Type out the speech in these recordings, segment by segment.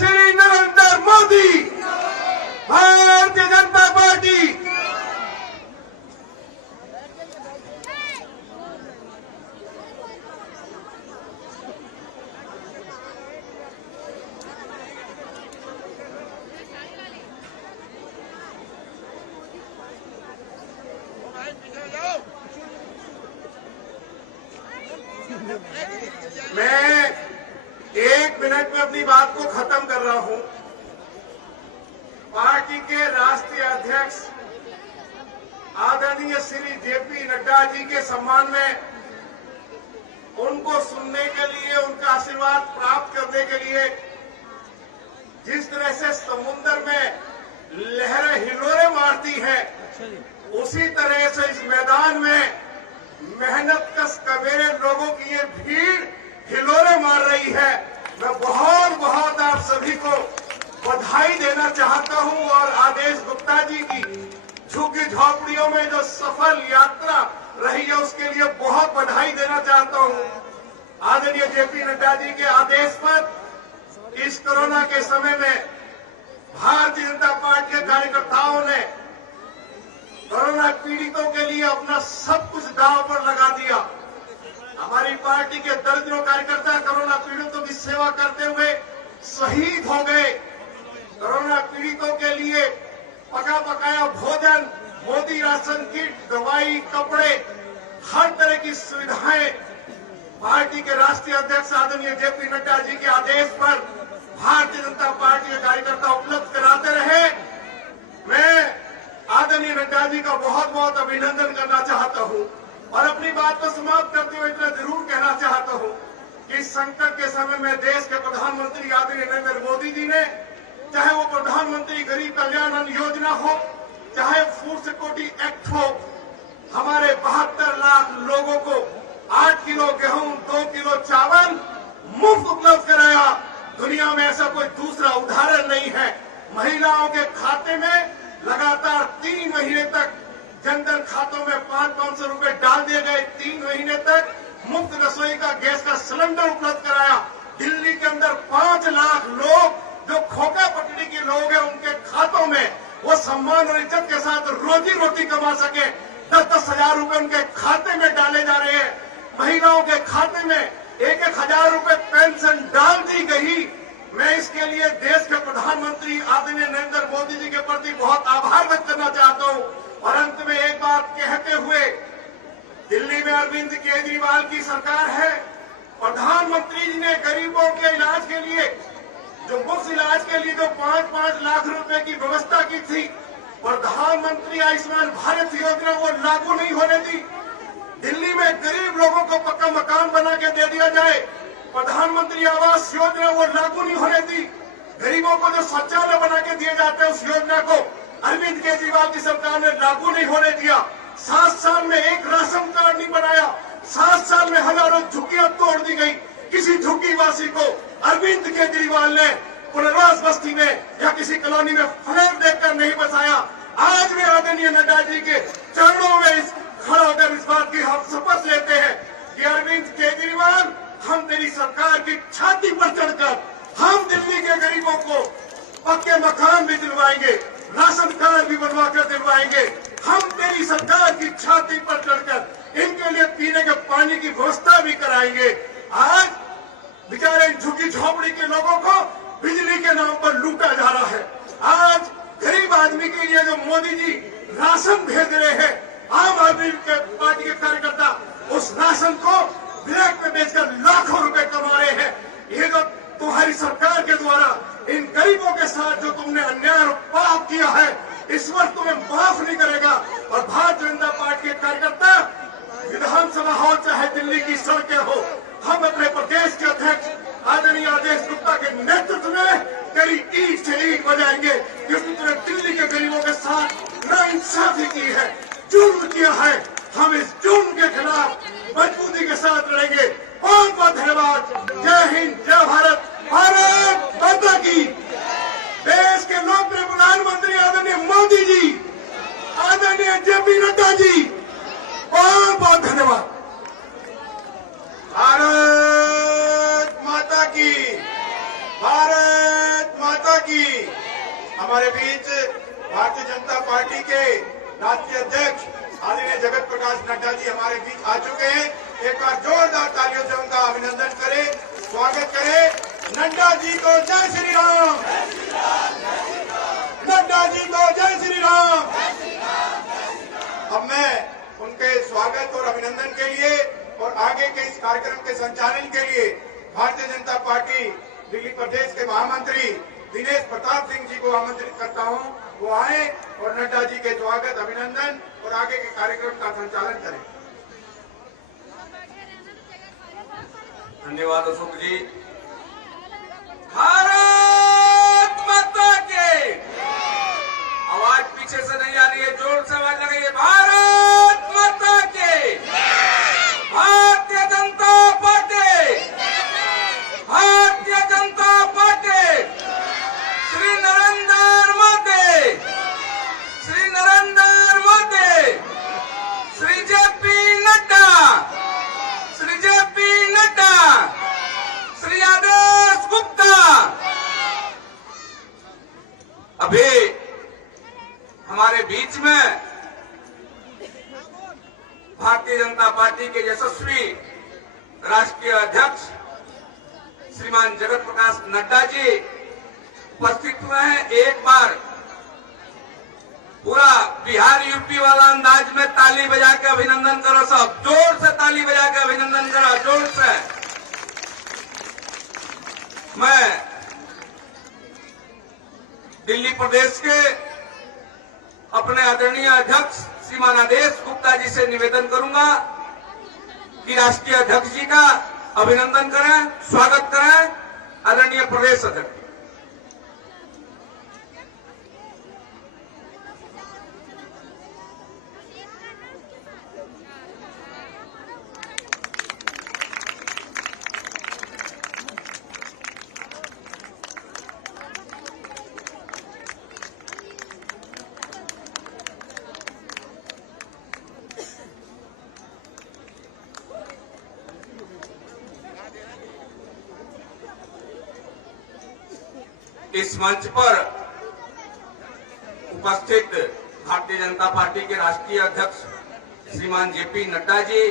श्री नरेंद्र मोदी, भारतीय जनता पार्टी। मैं 1 मिनट में अपनी बात को खत्म कर रहा हूं। पार्टी के राष्ट्रीय अध्यक्ष आदरणीय श्री जेपी नड्डा जी के सम्मान में उनको सुनने के लिए, उनका आशीर्वाद प्राप्त करने के लिए जिस तरह से समुद्र में लहरें हिलोरे मारती हैं, उसी तरह से इस मैदान में मेहनत कश कबीरे लोगों की ये भीड़ हिलोरे मार रही है। मैं बहुत बहुत आप सभी को बधाई देना चाहता हूं और आदेश गुप्ता जी की झुग्गी झोपड़ियों में जो सफल यात्रा रही है उसके लिए बहुत बधाई देना चाहता हूं। आदरणीय जेपी नड्डा जी के आदेश पर इस कोरोना के समय में भारतीय जनता पार्टी के कार्यकर्ताओं ने कोरोना पीड़ितों के लिए अपना सब कुछ दांव पर लगा दिया। हमारी पार्टी के दर्जनों कार्यकर्ता कोरोना पीड़ितों की सेवा करते हुए शहीद हो गए। कोरोना पीड़ितों के लिए पका पकाया भोजन, मोदी राशन किट, दवाई, कपड़े, हर तरह की सुविधाएं पार्टी के राष्ट्रीय अध्यक्ष आदरणीय जेपी नड्डा जी के आदेश पर भारतीय जनता पार्टी के कार्यकर्ता उपलब्ध कराते रहे। मैं आदरणीय नड्डा जी का बहुत बहुत अभिनंदन करना चाहता हूं और अपनी बात को समाप्त करते हुए इतना जरूर कहना चाहता हूं कि इस संकट के समय में देश के प्रधानमंत्री आदरणीय नरेंद्र मोदी जी ने, चाहे वो प्रधानमंत्री गरीब कल्याण अन्न योजना हो, चाहे फूड सिक्योरिटी एक्ट हो, हमारे 72 लाख लोगों को 8 किलो गेहूं, 2 किलो चावल मुफ्त उपलब्ध कराया। दुनिया में ऐसा कोई दूसरा उदाहरण नहीं है। महिलाओं के खाते में लगातार 3 महीने तक जनधन खातों में 500-500 रुपए डाल दिए गए। 3 महीने तक मुफ्त रसोई का गैस का सिलेंडर उपलब्ध कराया। दिल्ली के अंदर 5 लाख लोग जो खोखा पटड़ी के लोग हैं, उनके खातों में वो सम्मान और इज्जत के साथ रोजी रोटी कमा सके 10-10 हजार रुपए उनके खाते में डाले जा रहे हैं। महिलाओं के खाते में 1-1 हजार रुपए पेंशन डाल दी गई। मैं इसके लिए देश के प्रधानमंत्री आदरणीय नरेंद्र मोदी जी के प्रति बहुत आभार व्यक्त करना चाहता हूं। और अंत में एक बात कहते हुए, दिल्ली में अरविंद केजरीवाल की सरकार है। प्रधानमंत्री जी ने गरीबों के इलाज के लिए, जो मुफ्त इलाज के लिए जो 5-5 लाख रुपए की व्यवस्था की थी, प्रधानमंत्री आयुष्मान भारत योजना वो लागू नहीं होने दी। दिल्ली में गरीब लोगों को पक्का मकान बना के दे दिया जाए। प्रधानमंत्री आवास योजना वो लागू नहीं होने दी। गरीबों को जो शौचालय बना के दिए जाते हैं उस योजना को अरविंद केजरीवाल की सरकार ने लागू नहीं होने दिया। 7 साल में एक राशन कार्ड नहीं बनाया। 7 साल में हजारों झुग्गियां तोड़ दी गई। किसी झुग्गी वासी को अरविंद केजरीवाल ने पुनर्वास बस्ती में या किसी कॉलोनी में फ्लैट देकर नहीं बसाया। आज भी आदरणीय नड्डा जी के चरणों में खड़ा होकर इस बात की हम शपथ लेते हैं कि अरविंद केजरीवाल, हम तेरी सरकार की छाती पर चढ़कर हम दिल्ली के गरीबों को पक्के मकान भी दिलवाएंगे, राशन कार्ड भी बनवा कर दिलवाएंगे। हम तेरी सरकार की छाती पर चढ़कर इनके लिए पीने के पानी की व्यवस्था भी कराएंगे। आज बेचारे झुग्गी झोपड़ी के लोगों को बिजली के नाम पर लूटा जा रहा है। आज गरीब आदमी के लिए जो मोदी जी राशन भेज रहे हैं, आम आदमी के पार्टी के कार्यकर्ता उस राशन को ब्लैक में बेचकर लाखों रुपए कमा रहे हैं। ये जो तुम्हारी सरकार के द्वारा इन गरीबों के साथ जो तुमने अन्याय और पाप किया है, इस वक्त तुम्हें माफ नहीं करेगा। और भारतीय जनता पार्टी के कार्यकर्ता, विधानसभा हो चाहे दिल्ली की सड़कें हो, हम अपने प्रदेश के अध्यक्ष आदरणीय आदेश गुप्ता के नेतृत्व में तेरी ईट से ईट बजाएंगे, क्योंकि तुमने दिल्ली के गरीबों के साथ नाइंसाफी की है, जुल्म किया है। हम इस जुल्म के खिलाफ मजबूती के साथ लड़ेंगे। बहुत बहुत धन्यवाद। जय हिंद, जय भारत, भारत माता की। देश के लोकप्रिय प्रधानमंत्री आदरणीय मोदी जी, आदरणीय जेपी नड्डा जी, बहुत बहुत धन्यवाद। भारत माता की, भारत हमारे बीच भारतीय जनता पार्टी के राष्ट्रीय अध्यक्ष आदरणीय जगत प्रकाश नड्डा जी हमारे बीच आ चुके हैं। एक बार जोरदार तालियों से उनका अभिनंदन करें, स्वागत करें। नड्डा जी को जय श्री राम, नड्डा जी को जय श्री राम। अब मैं उनके स्वागत और अभिनंदन के लिए और आगे के इस कार्यक्रम के संचालन के लिए भारतीय जनता पार्टी दिल्ली प्रदेश के महामंत्री दिनेश प्रताप सिंह जी को आमंत्रित करता हूं, वो आए और नड्डा जी के स्वागत, अभिनंदन और आगे के कार्यक्रम का संचालन करें। धन्यवाद अशोक जी। भारत माता के, आवाज पीछे से नहीं आ रही है, जोर से आवाज लगाइए। भारत माता के, भारतीय Janata party, Bharatiya Janata party, Shri Narendra Modi, Shri Narendra Modi, Shri JP Nadda, Shri JP Nadda, Shri Adesh Gupta. अभी हमारे बीच में भारतीय जनता पार्टी के यशस्वी राष्ट्रीय अध्यक्ष श्रीमान जगत प्रकाश नड्डा जी उपस्थित हुए हैं। एक बार पूरा बिहार यूपी वाला अंदाज में ताली बजा के अभिनंदन करो, सब जोर से ताली बजा के अभिनंदन करो, जोर से। मैं दिल्ली प्रदेश के अपने आदरणीय अध्यक्ष श्रीमान आदेश गुप्ता जी से निवेदन करूंगा कि राष्ट्रीय अध्यक्ष जी का अभिनंदन करें, स्वागत करें। आदरणीय प्रदेश अध्यक्ष। इस मंच पर उपस्थित भारतीय जनता पार्टी के राष्ट्रीय अध्यक्ष श्रीमान जेपी नड्डा जी,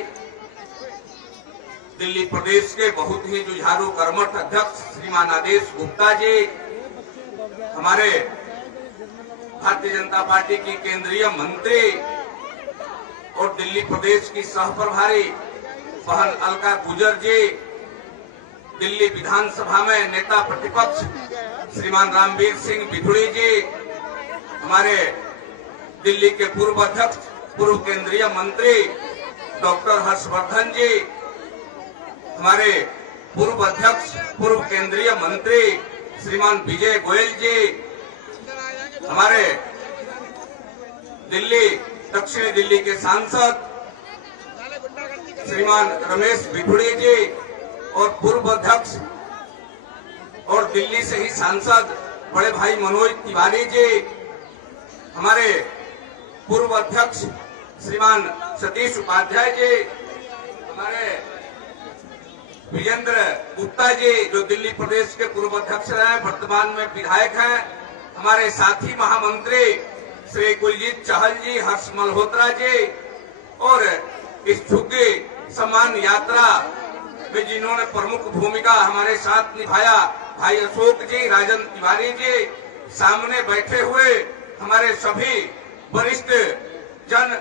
दिल्ली प्रदेश के बहुत ही जुझारू कर्मठ अध्यक्ष श्रीमान आदेश गुप्ता जी, हमारे भारतीय जनता पार्टी की केंद्रीय मंत्री और दिल्ली प्रदेश की सह प्रभारी बहन अलका गुजर जी, दिल्ली विधानसभा में नेता प्रतिपक्ष श्रीमान रामवीर सिंह बिधुड़ी जी, हमारे दिल्ली के पूर्व अध्यक्ष पूर्व केंद्रीय मंत्री डॉक्टर हर्षवर्धन जी, हमारे पूर्व अध्यक्ष पूर्व केंद्रीय मंत्री श्रीमान विजय गोयल जी, हमारे दिल्ली दक्षिणी दिल्ली के सांसद श्रीमान रमेश बिधुड़ी जी और पूर्व अध्यक्ष और दिल्ली से ही सांसद बड़े भाई मनोज तिवारी जी, हमारे पूर्व अध्यक्ष श्रीमान सतीश उपाध्याय जी, हमारे विजेंद्र गुप्ता जी जो दिल्ली प्रदेश के पूर्व अध्यक्ष रहे, वर्तमान में विधायक हैं, हमारे साथी महामंत्री श्री कुलजीत चाहल जी, हर्ष मल्होत्रा जी और इस झुग्गी सम्मान यात्रा में जिन्होंने प्रमुख भूमिका हमारे साथ निभाया, भाई अशोक जी, राजन तिवारी जी, सामने बैठे हुए हमारे सभी वरिष्ठ जन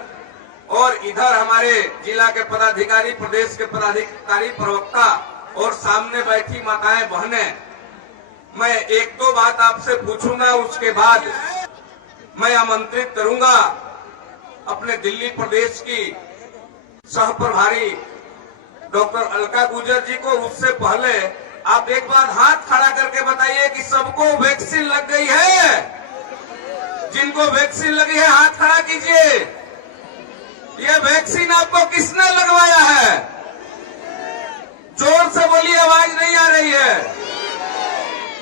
और इधर हमारे जिला के पदाधिकारी, प्रदेश के पदाधिकारी, प्रवक्ता और सामने बैठी माताएं बहनें, मैं एक दो बात आपसे पूछूंगा, उसके बाद मैं आमंत्रित करूंगा अपने दिल्ली प्रदेश की सह प्रभारी डॉक्टर अलका गुजर जी को। उससे पहले आप एक बार हाथ खड़ा करके बताइए कि सबको वैक्सीन लग गई है? जिनको वैक्सीन लगी है हाथ खड़ा कीजिए। ये वैक्सीन आपको किसने लगवाया है? जोर से बोलिए, आवाज नहीं आ रही है।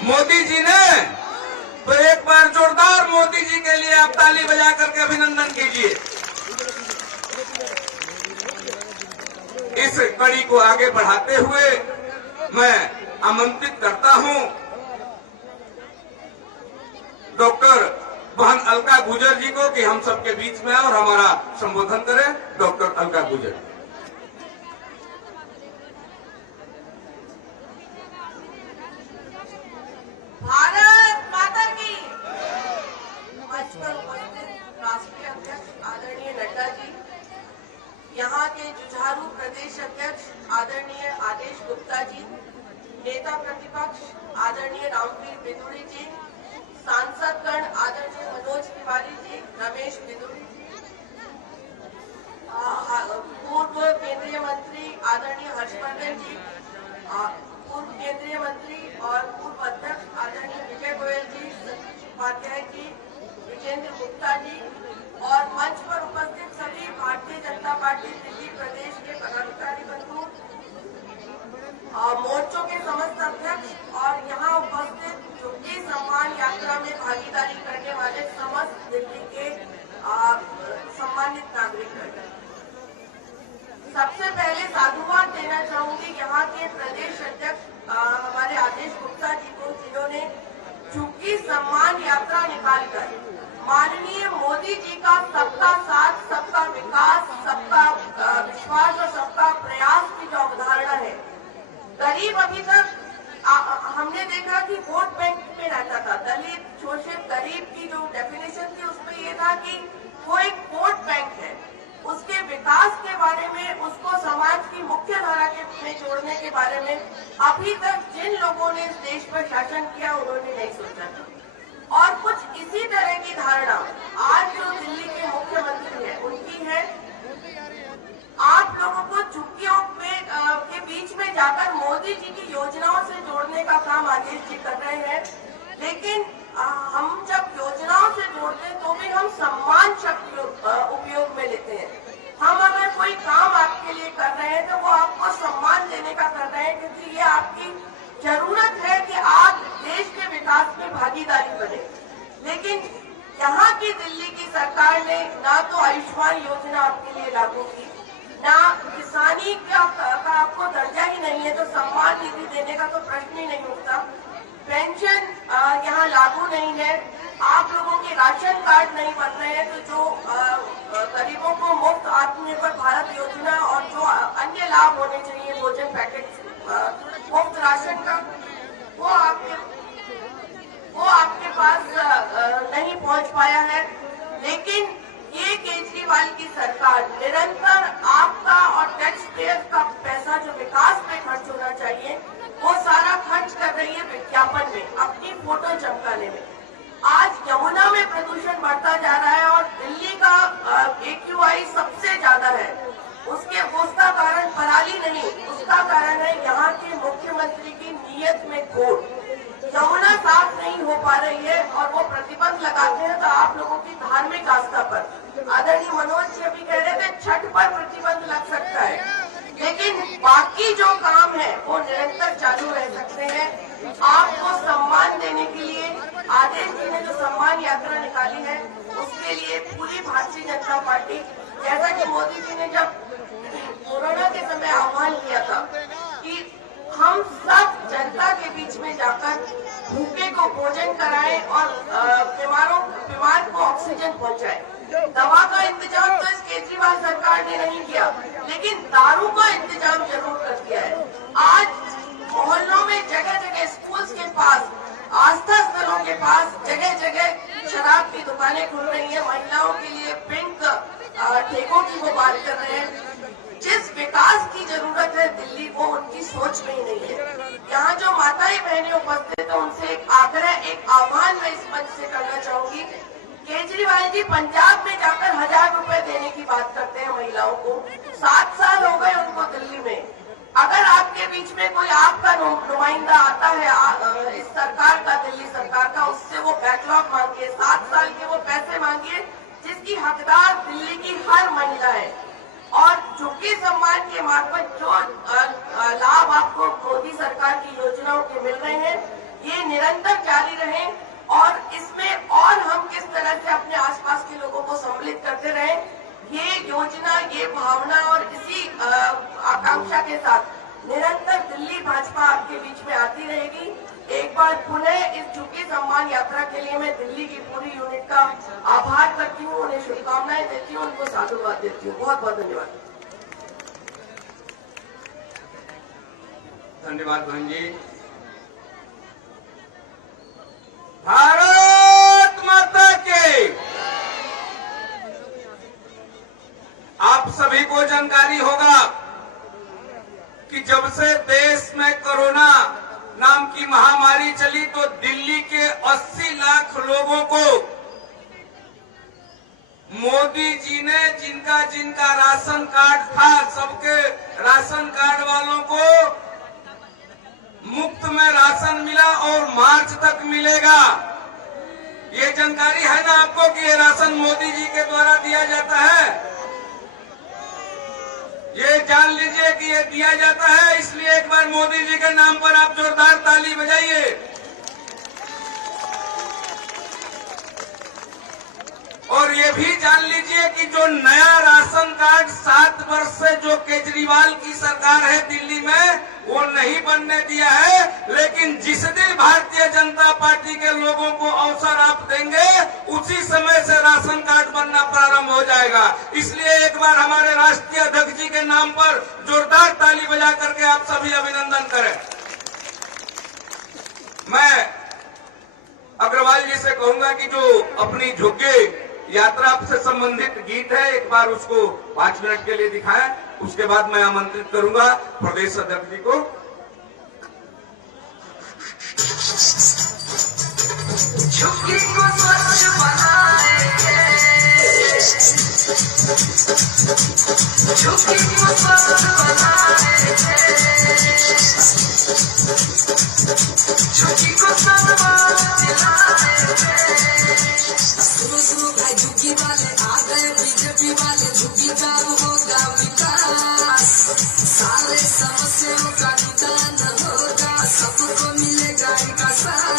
मोदी जी ने? तो एक बार जोरदार मोदी जी के लिए आप ताली बजा करके अभिनंदन कीजिए। इस कड़ी को आगे बढ़ाते हुए मैं आमंत्रित करता हूं डॉक्टर बहन अलका गुजर जी को कि हम सबके बीच में आए और हमारा संबोधन करें। डॉक्टर अलका गुजर। भारत माता की। मंच पर उपस्थित राष्ट्रीय अध्यक्ष आदरणीय नड्डा जी, यहाँ के जुझारू प्रदेश अध्यक्ष आदरणीय आदेश गुप्ता जी, नेता प्रतिपक्ष आदरणीय रामवीर बिदुड़ी जी, सांसदगण आदरणीय मनोज तिवारी जी, रमेश बिदुड़ी जी, पूर्व केंद्रीय मंत्री आदरणीय हर्षवर्धन जी, पूर्व केंद्रीय मंत्री और पूर्व अध्यक्ष आदरणीय विजय गोयल जी, सतीश उपाध्याय जी, विजेंद्र गुप्ता जी और मंच पर उपस्थित सभी भारतीय जनता पार्टी दिल्ली प्रदेश के पदाधिकारी बंधु, मोर्चों के समस्त अध्यक्ष और यहाँ उपस्थित चुटकी सम्मान यात्रा में भागीदारी करने वाले समस्त दिल्ली के सम्मानित नागरिक। सबसे पहले साधुवाद देना चाहूंगी यहाँ के प्रदेश अध्यक्ष हमारे आदेश गुप्ता जी को, जिन्होंने चुटकी सम्मान यात्रा निकालकर माननीय मोदी जी का सबका साथ, सबका विकास, सबका विश्वास और सबका प्रयास की जो अवधारणा है, गरीब अभी तक हमने देखा कि वोट बैंक में रहता था। दलित, शोषित, गरीब की जो डेफिनेशन थी उसमें ये था कि वो एक वोट बैंक है। उसके विकास के बारे में, उसको समाज की मुख्य धारा में जोड़ने के बारे में अभी तक जिन लोगों ने इस देश पर शासन किया उन्होंने नहीं सोचा था। और कुछ इसी तरह की धारणा आज जो दिल्ली के मुख्यमंत्री है उनकी है। आप लोगों को चुटकियों के बीच में जाकर मोदी जी की योजनाओं से जोड़ने का काम आदेश जी कर रहे हैं, लेकिन हम जब योजनाओं से जोड़ते हैं तो भी हम सम्मान शब्द उपयोग में लेते हैं। हम अगर कोई काम आपके लिए कर रहे हैं तो वो आपको सम्मान देने का कर रहे हैं, क्योंकि ये आपकी जरूरत है कि आप देश के विकास में भागीदारी बने। लेकिन यहाँ की दिल्ली की सरकार ने ना तो आयुष्मान योजना आपके लिए लागू की, ना किसानी का आपको दर्जा ही नहीं है तो सम्मान निधि देने का तो प्रश्न ही नहीं उठता। पेंशन यहाँ लागू नहीं है, आप लोगों के राशन कार्ड नहीं बन रहे हैं, तो जो गरीबों को मुफ्त आत्मनिर्भर भारत योजना और जो अन्य लाभ होने चाहिए, भोजन पैकेट, मुफ्त राशन का, वो आपके पास नहीं पहुंच पाया है। लेकिन ये केजरीवाल की सरकार निरंतर आपका और टैक्स पेयर का पैसा जो विकास में खर्च होना चाहिए वो सारा खर्च कर रही है विज्ञापन में, अपनी फोटो चमकाने में। आज यमुना में प्रदूषण बढ़ता जा रहा है और दिल्ली का AQI सबसे ज्यादा है। उसका कारण पराली नहीं, उसका कारण है यहाँ के मुख्यमंत्री की नीयत में खोट। यमुना साफ नहीं हो पा रही है और वो प्रतिबंध लगाते हैं तो आप लोगों की धार्मिक आस्था पर, आदरणीय मनोज जी अभी कह रहे थे छठ पर प्रतिबंध लग सकता है, लेकिन बाकी जो काम है वो निरंतर चालू रह सकते हैं। आपको सम्मान देने के लिए आदेश जी ने जो सम्मान यात्रा निकाली है उसके लिए पूरी भारतीय जनता पार्टी, जैसा कि मोदी जी ने जब कोरोना के समय आह्वान किया था कि हम सब जनता के बीच में जाकर भूखे को भोजन कराएं और बीमार को ऑक्सीजन पहुंचाएं। दवा का इंतजाम तो इस केजरीवाल सरकार ने नहीं किया, लेकिन दारू का इंतजाम जरूर कर दिया है। आज मोहल्लों में जगह जगह, स्कूल्स के पास, आस्था स्थलों के पास जगह जगह शराब की दुकानें खुल रही है। महिलाओं के लिए पिंक ठेकों की वो बात कर रहे हैं। जिस विकास की जरूरत है दिल्ली, वो उनकी सोच में ही नहीं है। यहाँ जो माताएं बहनें उपस्थित है उनसे एक आग्रह, एक आह्वान मैं इस मंच से करना चाहूंगी। केजरीवाल जी पंजाब में जाकर 1000 रुपए देने की बात करते हैं महिलाओं को। 7 साल हो गए उनको दिल्ली में। अगर आपके बीच में कोई आपका नुमाइंदा आता है इस सरकार का, दिल्ली सरकार का, उससे वो बैकलॉग मांगिए, 7 साल के वो पैसे मांगिए जिसकी हकदार दिल्ली की हर महिला है। और चुटकी सम्मान के मार्फत जो लाभ आपको मोदी सरकार की योजनाओं के मिल रहे हैं, ये निरंतर जारी रहे और इसमें और हम किस तरह से अपने आसपास के लोगों को सम्मिलित करते रहें, ये योजना, ये भावना और इसी आकांक्षा के साथ निरंतर दिल्ली भाजपा आपके बीच में आती रहेगी। एक बार पुनः इस चुटकी सम्मान विमान यात्रा के लिए मैं दिल्ली की पूरी यूनिट का आभार करती हूँ, उन्हें शुभकामनाएं देती हूँ, उनको साधुवाद देती हूँ। बहुत बहुत धन्यवाद। धन्यवाद बहन जी। भारत माता के। आप सभी को जानकारी होगा कि जब से देश में कोरोना नाम की महामारी चली तो दिल्ली के 80 लाख लोगों को मोदी जी ने जिनका जिनका राशन कार्ड था सबके राशन कार्ड वालों को मुफ्त में राशन मिला और मार्च तक मिलेगा। ये जानकारी है ना आपको कि ये राशन मोदी जी के द्वारा दिया जाता है। ये जान लीजिए कि ये दिया जाता है, इसलिए एक बार मोदी जी के नाम पर आप जोरदार ताली बजाइए। और ये भी जान लीजिए कि जो नया राशन कार्ड 7 वर्ष से जो केजरीवाल की सरकार है दिल्ली में वो नहीं बनने दिया है, लेकिन जिस दिन भारतीय जनता पार्टी के लोगों को अवसर आप देंगे उसी समय से राशन कार्ड बनना प्रारंभ हो जाएगा। इसलिए एक बार हमारे राष्ट्रीय अध्यक्ष जी के नाम पर जोरदार ताली बजा करके आप सभी अभिनंदन करें। मैं अग्रवाल जी से कहूंगा कि जो अपनी झुग्गी यात्रा से संबंधित गीत है एक बार उसको 5 मिनट के लिए दिखाएं, उसके बाद मैं आमंत्रित करूंगा प्रदेश अध्यक्ष जी को। झुग्गी को स्वच्छ बनाएंगे, झुग्गी को स्वच्छ बनाएंगे, झुग्गी को सम्मान दिलाएंगे। सुनो भाई झुग्गी वाले आ गए, बीजेपी वाले झुग्गी का होगा विकास, सारे समस्याओं का निदान होगा, सबको मिलेगा इनका साथ।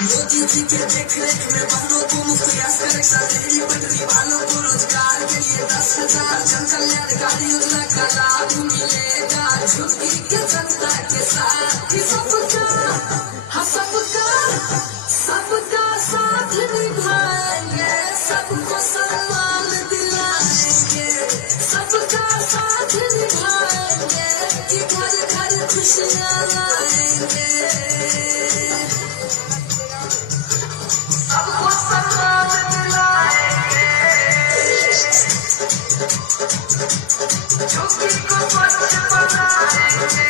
मोदी जी के देखरेख में बहनों को मुफ्त गैस कनेक्शन, रेहड़ी पटरी वालों को रोजगार के लिए 10,000 जन कल्याणकारी योजना का लाभ मिलेगा। झुग्गी के जनता के साथ सबका साथ निभाएंगे, सबको सम्मान दिलाएंगे, सबका साथ निभाएंगे कि घर घर खुशियाँ लाएंगे, सबको सम्मान दिलाएंगे। झुग्गी को स्वच्छ बनाएंगे,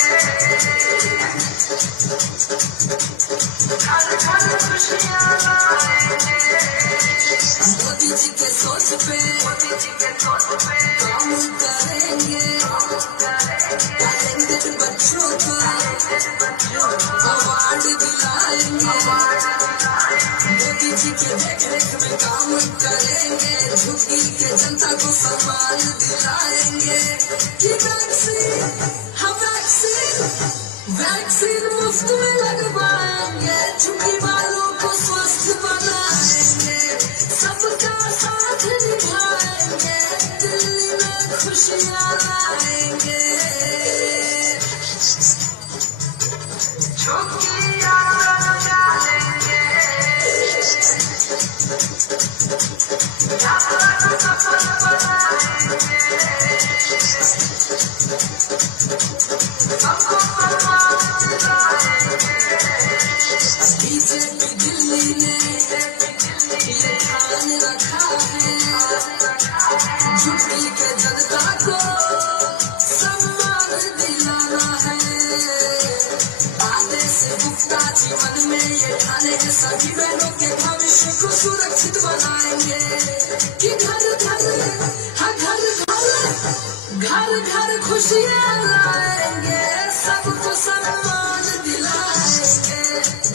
घर घर खुशियाँ लाएंगे। मोदी जी के सोच पे काम करेंगे, टैलेंटेड बच्चों को अवार्ड दिलाएंगे। मोदी जी के देखरेख में काम करेंगे, झुग्गी के जनता को सम्मान दिलाएंगे कि वैक्सीन मुफ्त में लगवाएंगे, झुग्गी वालों को स्वस्थ बनाएंगे, सबका साथ निभाएंगे, दिल्ली में खुशियाँ लाएंगे। झुग्गी यात्रा चलेंगे, यात्रा को सफल बनाएंगे, सबको सम्मान दिलाएंगे। बीजेपी दिल्ली ने ये ध्यान रखा है, झुग्गी के जनता को सम्मान दिलाना है। आदेश गुप्ता जीवन में ये ठाने के सभी बहनों के भविष्य को सुरक्षित बनाएंगे कि घर घर खुशियाँ लाएंगे, सबको सम्मान दिलाएंगे,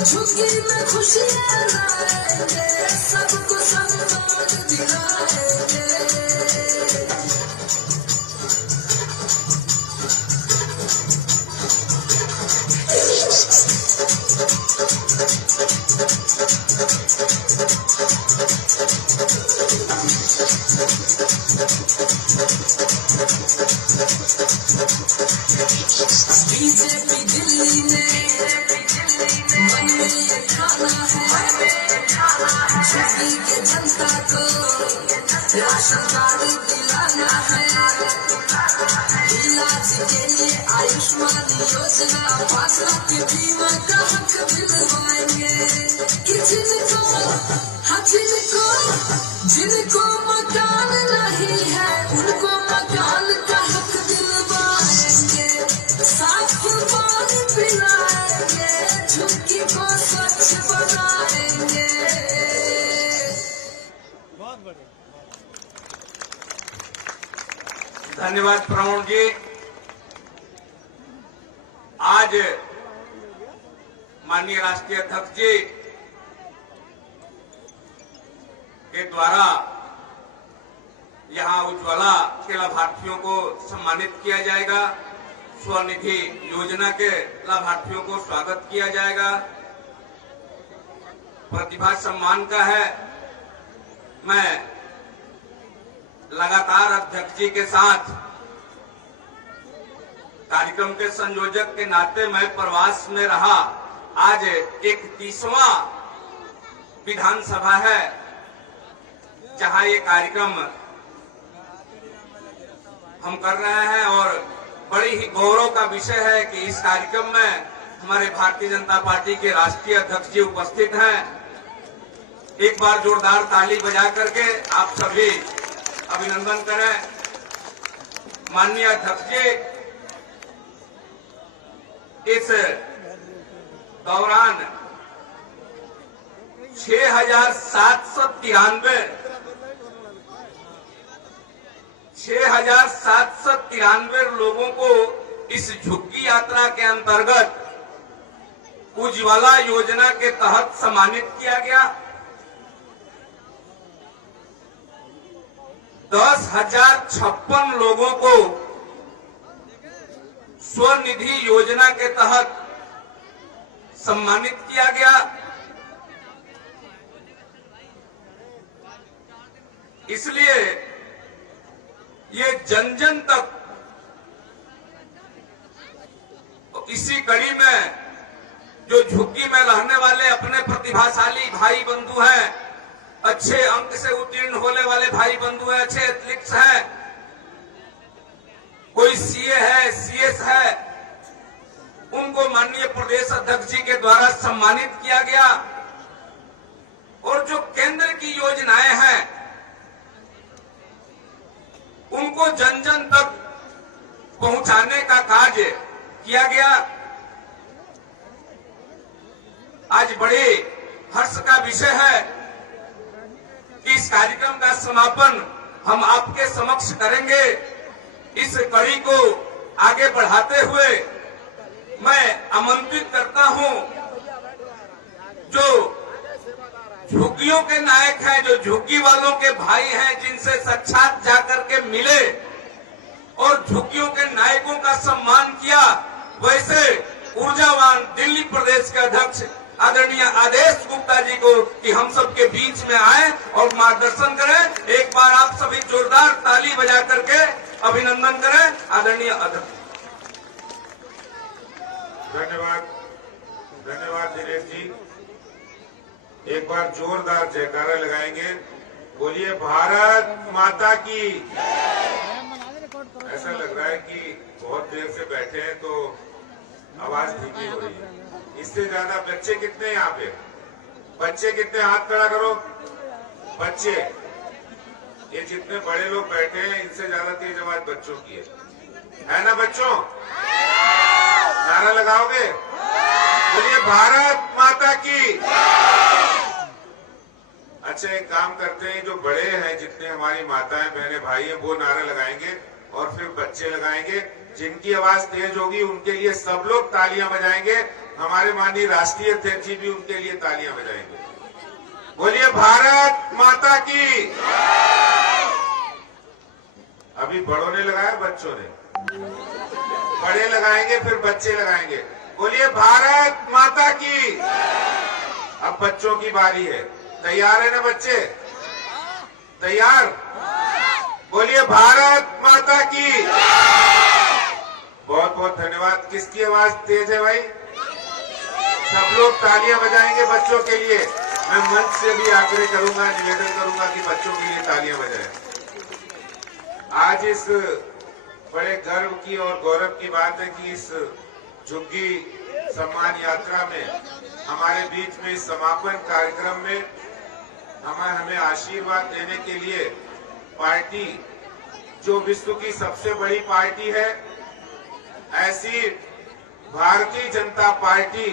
झुग्गी में खुशियाँ लाएंगे, सबको सम्मान दिलाएंगे। बीजेपी दिल्ली ने हमें ये खाना है, छुट्टी के जनता को राशन कार्ड दिलाना है, इलाज के लिए आयुष्मान योजना 5 लाख के बीमा का हक दिलवाएंगे कि जिनको मकान नहीं है उनको मकान का हक दिलवाएंगे, साफ पानी पिलाएंगे, झुग्गी को स्वच्छ बनाएंगे। धन्यवाद प्रमोद जी। आज माननीय राष्ट्रीय अध्यक्ष जी के द्वारा यहां उज्ज्वला के लाभार्थियों को सम्मानित किया जाएगा, स्वनिधि योजना के लाभार्थियों को स्वागत किया जाएगा, प्रतिभा सम्मान का है। मैं लगातार अध्यक्ष जी के साथ कार्यक्रम के संयोजक के नाते मैं प्रवास में रहा। आज 31वां विधानसभा है जहां ये कार्यक्रम हम कर रहे हैं और बड़ी ही गौरव का विषय है कि इस कार्यक्रम में हमारे भारतीय जनता पार्टी के राष्ट्रीय अध्यक्ष जी उपस्थित हैं। एक बार जोरदार ताली बजा करके आप सभी अभिनंदन करें। माननीय अध्यक्ष जी इस दौरान 6,793 लोगों को इस झुग्गी यात्रा के अंतर्गत उज्ज्वला योजना के तहत सम्मानित किया गया। 10,056 लोगों को स्वनिधि योजना के तहत सम्मानित किया गया। इसलिए ये जन जन तक इसी कड़ी में जो झुग्गी में रहने वाले अपने प्रतिभाशाली भाई बंधु हैं, अच्छे अंक से उत्तीर्ण होने वाले भाई बंधु हैं, अच्छे एथलीट्स हैं, कोई सीए है, सीएस है, उनको माननीय प्रदेश अध्यक्ष जी के द्वारा सम्मानित किया गया। और जो केंद्र की योजनाएं हैं उनको जन जन तक पहुंचाने का कार्य किया गया। आज बड़े हर्ष का विषय है कि इस कार्यक्रम का समापन हम आपके समक्ष करेंगे। इस कड़ी को आगे बढ़ाते हुए मैं आमंत्रित करता हूं जो झुग्गियों के नायक हैं, जो झुग्गी वालों के भाई हैं, जिनसे साक्षात जाकर के मिले और झुग्गियों के नायकों का सम्मान किया, वैसे ऊर्जावान दिल्ली प्रदेश के अध्यक्ष आदरणीय आदेश गुप्ता जी को कि हम सबके बीच में आए और मार्गदर्शन करें। एक बार आप सभी जोरदार ताली बजा करके अभिनंदन करें आदरणीय अध्यक्ष। धन्यवाद, धन्यवाद दिनेश जी। एक बार जोरदार जयकारा लगाएंगे। बोलिए भारत माता की। ऐसा लग रहा है कि बहुत देर से बैठे हैं तो आवाज धीमी हो रही है। इससे ज्यादा बच्चे कितने यहाँ पे? बच्चे कितने? हाथ खड़ा करो। बच्चे, ये जितने बड़े लोग बैठे हैं इनसे ज्यादा तेज आवाज बच्चों की है ना बच्चों? नारा लगाओगे? बोलिए भारत माता की। अच्छा, एक काम करते हैं, जो बड़े हैं, जितने हमारी माताएं बहनें भाई हैं, वो नारा लगाएंगे और फिर बच्चे लगाएंगे। जिनकी आवाज तेज होगी उनके लिए सब लोग तालियां बजाएंगे। हमारे माननीय राष्ट्रीय अध्यक्ष जी भी उनके लिए तालियां बजाएंगे। बोलिए भारत माता की। अभी बड़ों ने लगाया, बच्चों ने? बड़े लगाएंगे फिर बच्चे लगाएंगे। बोलिए भारत माता की। अब बच्चों की बारी है। तैयार है ना बच्चे? तैयार? बोलिए भारत माता की। बहुत बहुत धन्यवाद। किसकी आवाज तेज है भाई? सब लोग तालियां बजाएंगे बच्चों के लिए। मैं मंच से भी आग्रह करूंगा, निवेदन करूंगा कि बच्चों के लिए तालियां बजाएं। आज इस बड़े गर्व की और गौरव की बात है कि इस झुग्गी सम्मान यात्रा में हमारे बीच में इस समापन कार्यक्रम में हमें आशीर्वाद देने के लिए पार्टी, जो विश्व की सबसे बड़ी पार्टी है, ऐसी भारतीय जनता पार्टी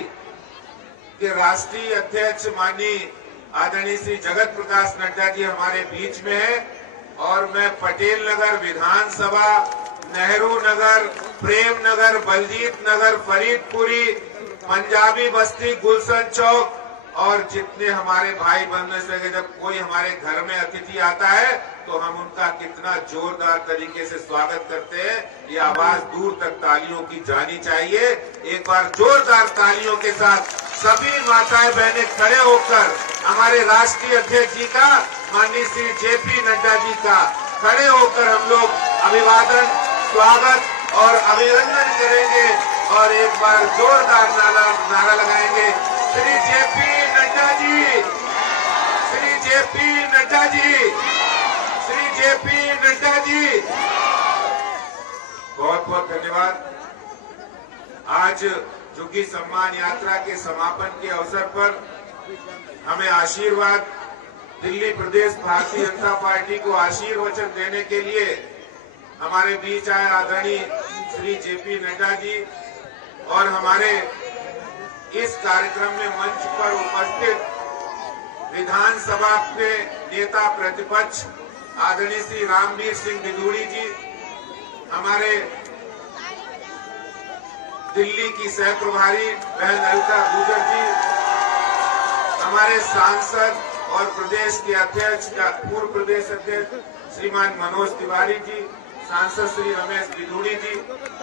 के राष्ट्रीय अध्यक्ष माननीय आदरणीय श्री जगत प्रकाश नड्डा जी हमारे बीच में है। और मैं पटेल नगर विधानसभा, नेहरू नगर, प्रेम नगर, बलजीत नगर, फरीदपुरी, पंजाबी बस्ती, गुलशन चौक और जितने हमारे भाई बहनों से जब कोई हमारे घर में अतिथि आता है तो हम उनका कितना जोरदार तरीके से स्वागत करते हैं, ये आवाज दूर तक तालियों की जानी चाहिए। एक बार जोरदार तालियों के साथ सभी माताएं बहनें खड़े होकर हमारे राष्ट्रीय अध्यक्ष जी का, माननीय श्री जेपी नड्डा जी का खड़े होकर हम लोग अभिवादन, स्वागत और अभिनंदन करेंगे और एक बार जोरदार नारा लगाएंगे, Shri JP Nadda ji, Shri JP Nadda ji, Shri JP Nadda ji. बहुत बहुत धन्यवाद। आज झुग्गी सम्मान यात्रा के समापन के अवसर पर हमें आशीर्वाद, दिल्ली प्रदेश भारतीय जनता पार्टी को आशीर्वचन देने के लिए हमारे बीच आए आदरणीय श्री जेपी नड्डा जी और हमारे इस कार्यक्रम में मंच पर उपस्थित विधानसभा के नेता प्रतिपक्ष आदरणीय श्री रामवीर सिंह बिदूड़ी जी, हमारे दिल्ली की सह प्रभारी बहन अलका गुजर जी, हमारे सांसद और प्रदेश के अध्यक्ष, पूर्व प्रदेश अध्यक्ष श्रीमान मनोज तिवारी जी, सांसद श्री रमेश बिदूड़ी जी,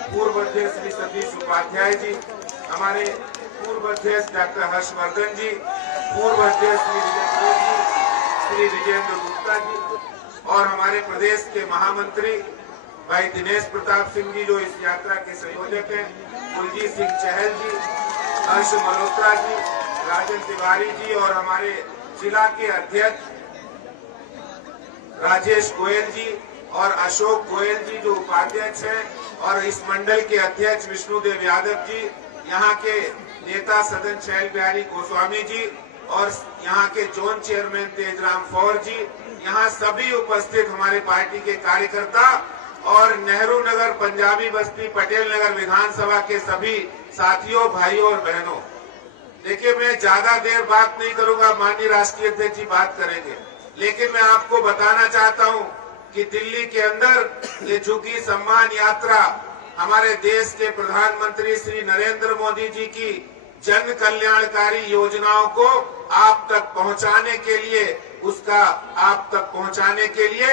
पूर्व अध्यक्ष श्री सतीश उपाध्याय जी, हमारे पूर्व अध्यक्ष डॉक्टर हर्षवर्धन जी, पूर्व अध्यक्ष श्री विजेंद्र गुप्ता जी और हमारे प्रदेश के महामंत्री भाई दिनेश प्रताप सिंह जी जो इस यात्रा के संयोजक हैं, कुलजीत सिंह चहल जी, हर्ष मल्होत्रा जी, राजन तिवारी जी और हमारे जिला के अध्यक्ष राजेश गोयल जी और अशोक गोयल जी जो उपाध्यक्ष हैं और इस मंडल के अध्यक्ष विष्णुदेव यादव जी, यहाँ के नेता सदन शैल बिहारी गोस्वामी जी और यहाँ के जोन चेयरमैन तेजराम फौर जी, यहाँ सभी उपस्थित हमारे पार्टी के कार्यकर्ता और नेहरू नगर, पंजाबी बस्ती, पटेल नगर विधानसभा के सभी साथियों, भाइयों और बहनों। देखिए, मैं ज्यादा देर बात नहीं करूंगा, माननीय राष्ट्रीय अध्यक्ष जी बात करेंगे, लेकिन मैं आपको बताना चाहता हूं कि दिल्ली के अंदर ये झुग्गी सम्मान यात्रा हमारे देश के प्रधानमंत्री श्री नरेंद्र मोदी जी की जन कल्याणकारी योजनाओं को आप तक पहुंचाने के लिए, उसका आप तक पहुंचाने के लिए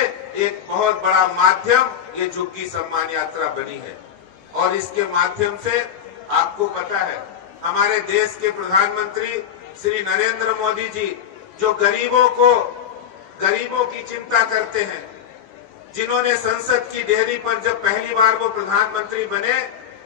एक बहुत बड़ा माध्यम ये झुग्गी सम्मान यात्रा बनी है। और इसके माध्यम से आपको पता है हमारे देश के प्रधानमंत्री श्री नरेंद्र मोदी जी जो गरीबों की चिंता करते हैं, जिन्होंने संसद की डेहरी पर जब पहली बार वो प्रधानमंत्री बने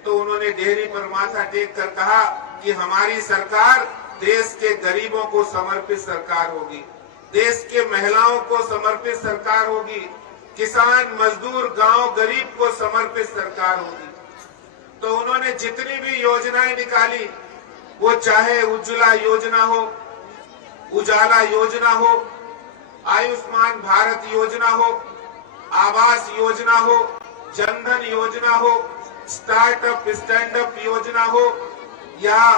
तो उन्होंने डेहरी पर माथा टेक कर कहा कि हमारी सरकार देश के गरीबों को समर्पित सरकार होगी, देश के महिलाओं को समर्पित सरकार होगी, किसान, मजदूर, गांव गरीब को समर्पित सरकार होगी। तो उन्होंने जितनी भी योजनाएं निकाली, वो चाहे उज्ज्वला योजना हो, उजाला योजना हो, आयुष्मान भारत योजना हो, आवास योजना हो, जनधन योजना हो, स्टार्टअप स्टैंड अप योजना हो या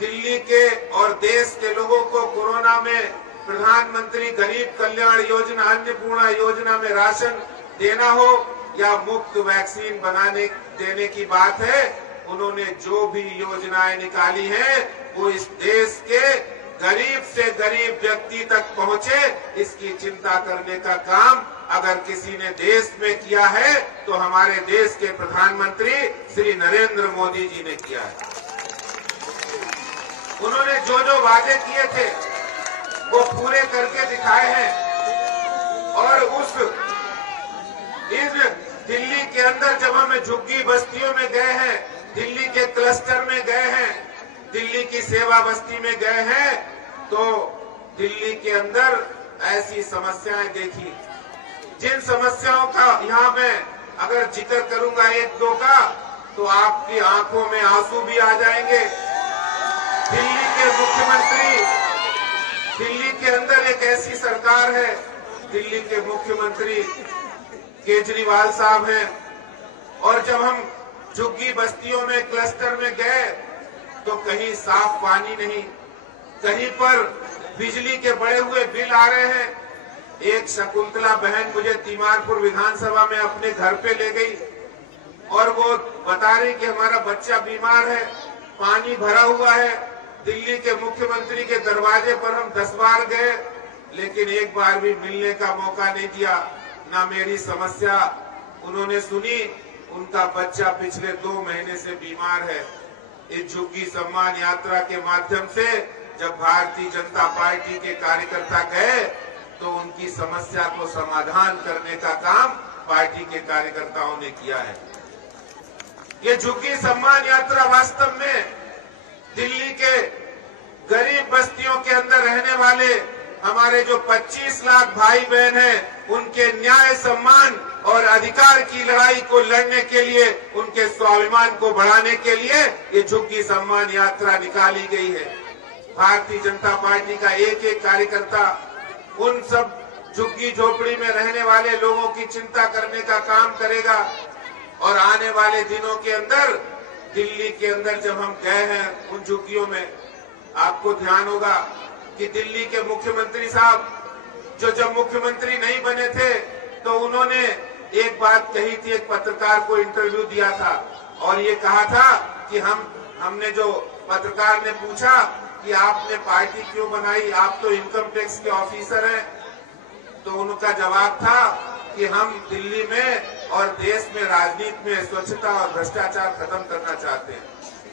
दिल्ली के और देश के लोगों को कोरोना में प्रधानमंत्री गरीब कल्याण योजना, अन्नपूर्णा योजना में राशन देना हो या मुफ्त वैक्सीन देने की बात है, उन्होंने जो भी योजनाएं निकाली हैं वो इस देश के गरीब से गरीब व्यक्ति तक पहुंचे, इसकी चिंता करने का काम अगर किसी ने देश में किया है तो हमारे देश के प्रधानमंत्री श्री नरेंद्र मोदी जी ने किया है। उन्होंने जो जो वादे किए थे वो पूरे करके दिखाए हैं। और इस दिल्ली के अंदर जब हम झुग्गी बस्तियों में गए हैं, दिल्ली के क्लस्टर में गए हैं, दिल्ली की सेवा बस्ती में गए हैं तो दिल्ली के अंदर ऐसी समस्याएं देखी, जिन समस्याओं का यहाँ मैं अगर जिक्र करूंगा एक दो का तो आपकी आंखों में आंसू भी आ जाएंगे। दिल्ली के मुख्यमंत्री, दिल्ली के अंदर एक ऐसी सरकार है, दिल्ली के मुख्यमंत्री केजरीवाल साहब हैं, और जब हम झुग्गी बस्तियों में क्लस्टर में गए तो कहीं साफ पानी नहीं, कहीं पर बिजली के बढ़े हुए बिल आ रहे हैं। एक शकुंतला बहन मुझे तीमारपुर विधानसभा में अपने घर पे ले गई और वो बता रही कि हमारा बच्चा बीमार है, पानी भरा हुआ है। दिल्ली के मुख्यमंत्री के दरवाजे पर हम 10 बार गए, लेकिन एक बार भी मिलने का मौका नहीं दिया, ना मेरी समस्या उन्होंने सुनी। उनका बच्चा पिछले 2 महीने से बीमार है। इस झुग्गी सम्मान यात्रा के माध्यम से जब भारतीय जनता पार्टी के कार्यकर्ता गए तो उनकी समस्या को समाधान करने का काम पार्टी के कार्यकर्ताओं ने किया है। ये झुग्गी सम्मान यात्रा वास्तव में दिल्ली के गरीब बस्तियों के अंदर रहने वाले हमारे जो 25 लाख भाई बहन हैं, उनके न्याय सम्मान और अधिकार की लड़ाई को लड़ने के लिए, उनके स्वाभिमान को बढ़ाने के लिए ये झुग्गी सम्मान यात्रा निकाली गई है। भारतीय जनता पार्टी का एक एक कार्यकर्ता उन सब झुग्गी झोपड़ी में रहने वाले लोगों की चिंता करने का काम करेगा। और आने वाले दिनों के अंदर दिल्ली के अंदर जब हम गए हैं उन झुग्गियों में, आपको ध्यान होगा कि दिल्ली के मुख्यमंत्री साहब जो जब मुख्यमंत्री नहीं बने थे तो उन्होंने एक बात कही थी, एक पत्रकार को इंटरव्यू दिया था और ये कहा था कि हमने जो पत्रकार ने पूछा कि आपने पार्टी क्यों बनाई, आप तो इनकम टैक्स के ऑफिसर हैं, तो उनका जवाब था कि हम दिल्ली में और देश में राजनीति में स्वच्छता और भ्रष्टाचार खत्म करना चाहते हैं।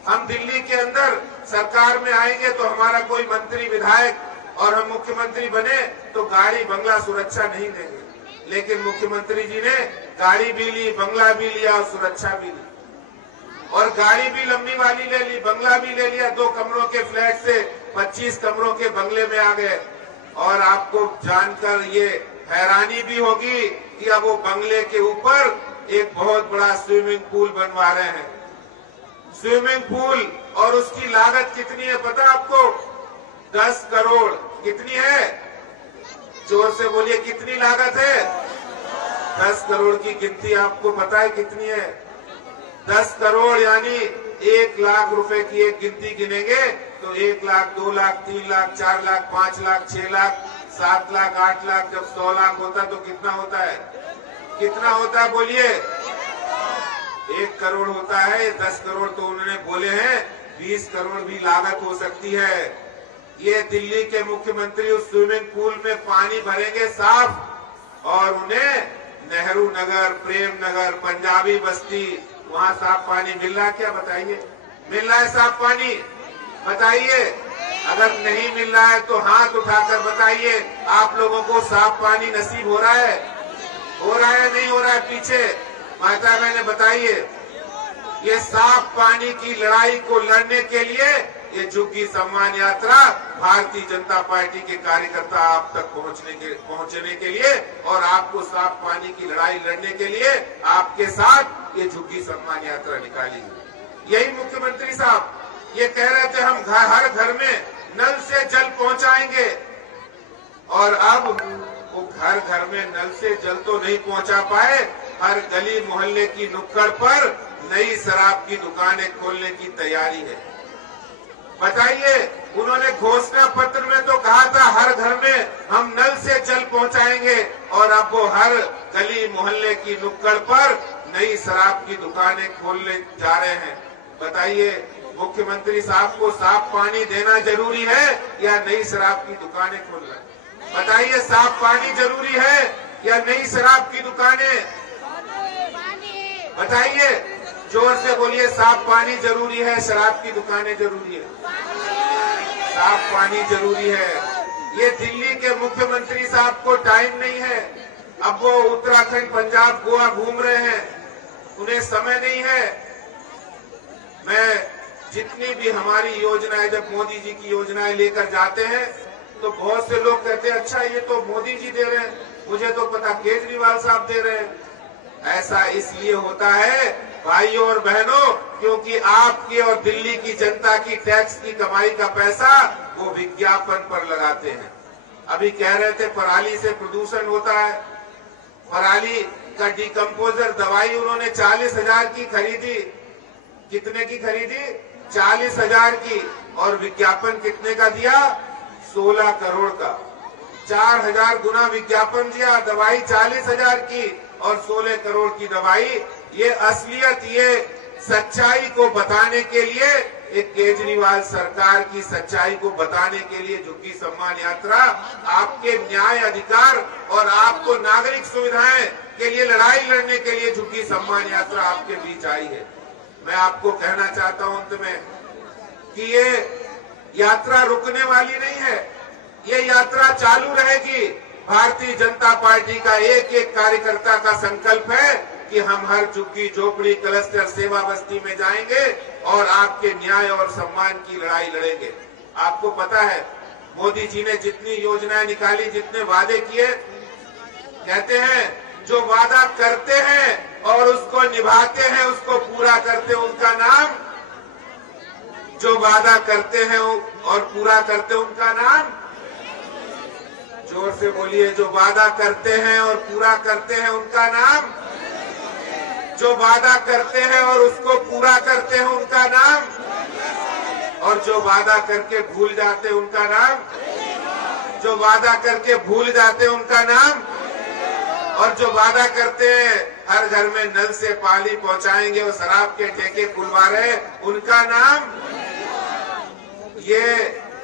हम दिल्ली के अंदर सरकार में आएंगे तो हमारा कोई मंत्री विधायक और हम मुख्यमंत्री बने तो गाड़ी बंगला सुरक्षा नहीं देंगे, लेकिन मुख्यमंत्री जी ने गाड़ी भी ली, बंगला भी लिया और सुरक्षा भी ली, और गाड़ी भी लंबी वाली ले ली, बंगला भी ले लिया। 2 कमरों के फ्लैट से 25 कमरों के बंगले में आ गए। और आपको जानकर ये हैरानी भी होगी कि अब वो बंगले के ऊपर एक बहुत बड़ा स्विमिंग पूल बनवा रहे हैं। स्विमिंग पूल, और उसकी लागत कितनी है पता आपको? 10 करोड़। कितनी है? जोर से बोलिए, कितनी लागत है? 10 करोड़ की गिनती आपको पता है कितनी है? 10 करोड़ यानी 1 लाख रुपए की एक गिनती गिनेंगे तो 1 लाख, 2 लाख, 3 लाख, 4 लाख, 5 लाख, 6 लाख, 7 लाख, 8 लाख, जब 100 लाख होता है तो कितना होता है? कितना होता है बोलिए? 1 करोड़ होता है। 10 करोड़ तो उन्होंने बोले हैं, 20 करोड़ भी लागत हो सकती है। ये दिल्ली के मुख्यमंत्री उस स्विमिंग पूल में पानी भरेंगे साफ, और उन्हें नेहरू नगर, प्रेम नगर, पंजाबी बस्ती, वहाँ साफ पानी मिल रहा है क्या? बताइए, मिल रहा है साफ पानी? बताइए। अगर नहीं मिल रहा है तो हाथ उठाकर बताइए, आप लोगों को साफ पानी नसीब हो रहा है? हो रहा है, नहीं हो रहा है? पीछे माता बहने बताइए। ये साफ पानी की लड़ाई को लड़ने के लिए ये झुग्गी सम्मान यात्रा भारतीय जनता पार्टी के कार्यकर्ता आप तक पहुंचने के लिए और आपको साफ पानी की लड़ाई लड़ने के लिए आपके साथ ये झुग्गी सम्मान यात्रा निकाली है। यही मुख्यमंत्री साहब ये कह रहे थे, हम हर घर में नल से जल पहुंचाएंगे, और अब वो घर में नल से जल तो नहीं पहुंचा पाए। हर गली मोहल्ले की नुक्कड़ पर नई शराब की दुकानें खोलने की तैयारी है। बताइए, उन्होंने घोषणा पत्र में तो कहा था हर घर में हम नल से जल पहुंचाएंगे, और अब वो हर गली मोहल्ले की नुक्कड़ पर नई शराब की दुकानें खोलने जा रहे हैं। बताइए, मुख्यमंत्री साहब को साफ पानी देना जरूरी है या नई शराब की दुकानें खोलना? बताइए, साफ पानी जरूरी है या नई शराब की दुकानें? बताइए, जोर से बोलिए, साफ पानी जरूरी है, शराब की दुकानें जरूरी है? साफ पानी जरूरी है। ये दिल्ली के मुख्यमंत्री साहब को टाइम नहीं है। अब वो उत्तराखंड, पंजाब, गोवा घूम रहे हैं, उन्हें समय नहीं है। मैं जितनी भी हमारी योजनाएं, जब मोदी जी की योजनाएं लेकर जाते हैं तो बहुत से लोग कहते हैं अच्छा ये तो मोदी जी दे रहे हैं, मुझे तो पता केजरीवाल साहब दे रहे हैं। ऐसा इसलिए होता है भाइयों और बहनों क्योंकि आपके और दिल्ली की जनता की टैक्स की कमाई का पैसा वो विज्ञापन पर लगाते हैं। अभी कह रहे थे पराली से प्रदूषण होता है, पराली का डिकम्पोजर दवाई उन्होंने 40,000 की खरीदी। कितने की खरीदी? 40,000 की। और विज्ञापन कितने का दिया? 16 करोड़ का। 4,000 गुना विज्ञापन दिया, दवाई 40,000 की और 16 करोड़ की दवाई। ये असलियत, ये सच्चाई को बताने के लिए, एक केजरीवाल सरकार की सच्चाई को बताने के लिए झुग्गी सम्मान यात्रा आपके न्याय अधिकार और आपको नागरिक सुविधाएं के लिए लड़ाई लड़ने के लिए झुग्गी सम्मान यात्रा आपके बीच आई है। मैं आपको कहना चाहता हूं अंत में कि ये यात्रा रुकने वाली नहीं है, ये यात्रा चालू रहेगी। भारतीय जनता पार्टी का एक एक कार्यकर्ता का संकल्प है कि हम हर झुग्गी झोपड़ी क्लस्टर सेवा बस्ती में जाएंगे और आपके न्याय और सम्मान की लड़ाई लड़ेंगे। आपको पता है मोदी जी ने जितनी योजनाएं निकाली, जितने वादे किए, कहते हैं जो वादा करते हैं और उसको निभाते हैं, उसको पूरा करते हैं, उनका नाम, जो वादा करते हैं और पूरा करते हैं उनका नाम, जोर से बोलिए, जो वादा करते हैं और पूरा करते हैं उनका नाम, जो वादा करते हैं और उसको पूरा करते हैं उनका नाम, और जो वादा करके भूल जाते हैं उनका नाम, जो वादा करके भूल जाते हैं उनका नाम, और जो वादा करते हैं हर घर में नल से पानी पहुंचाएंगे और शराब के ठेके खुलवा रहे उनका नाम। ये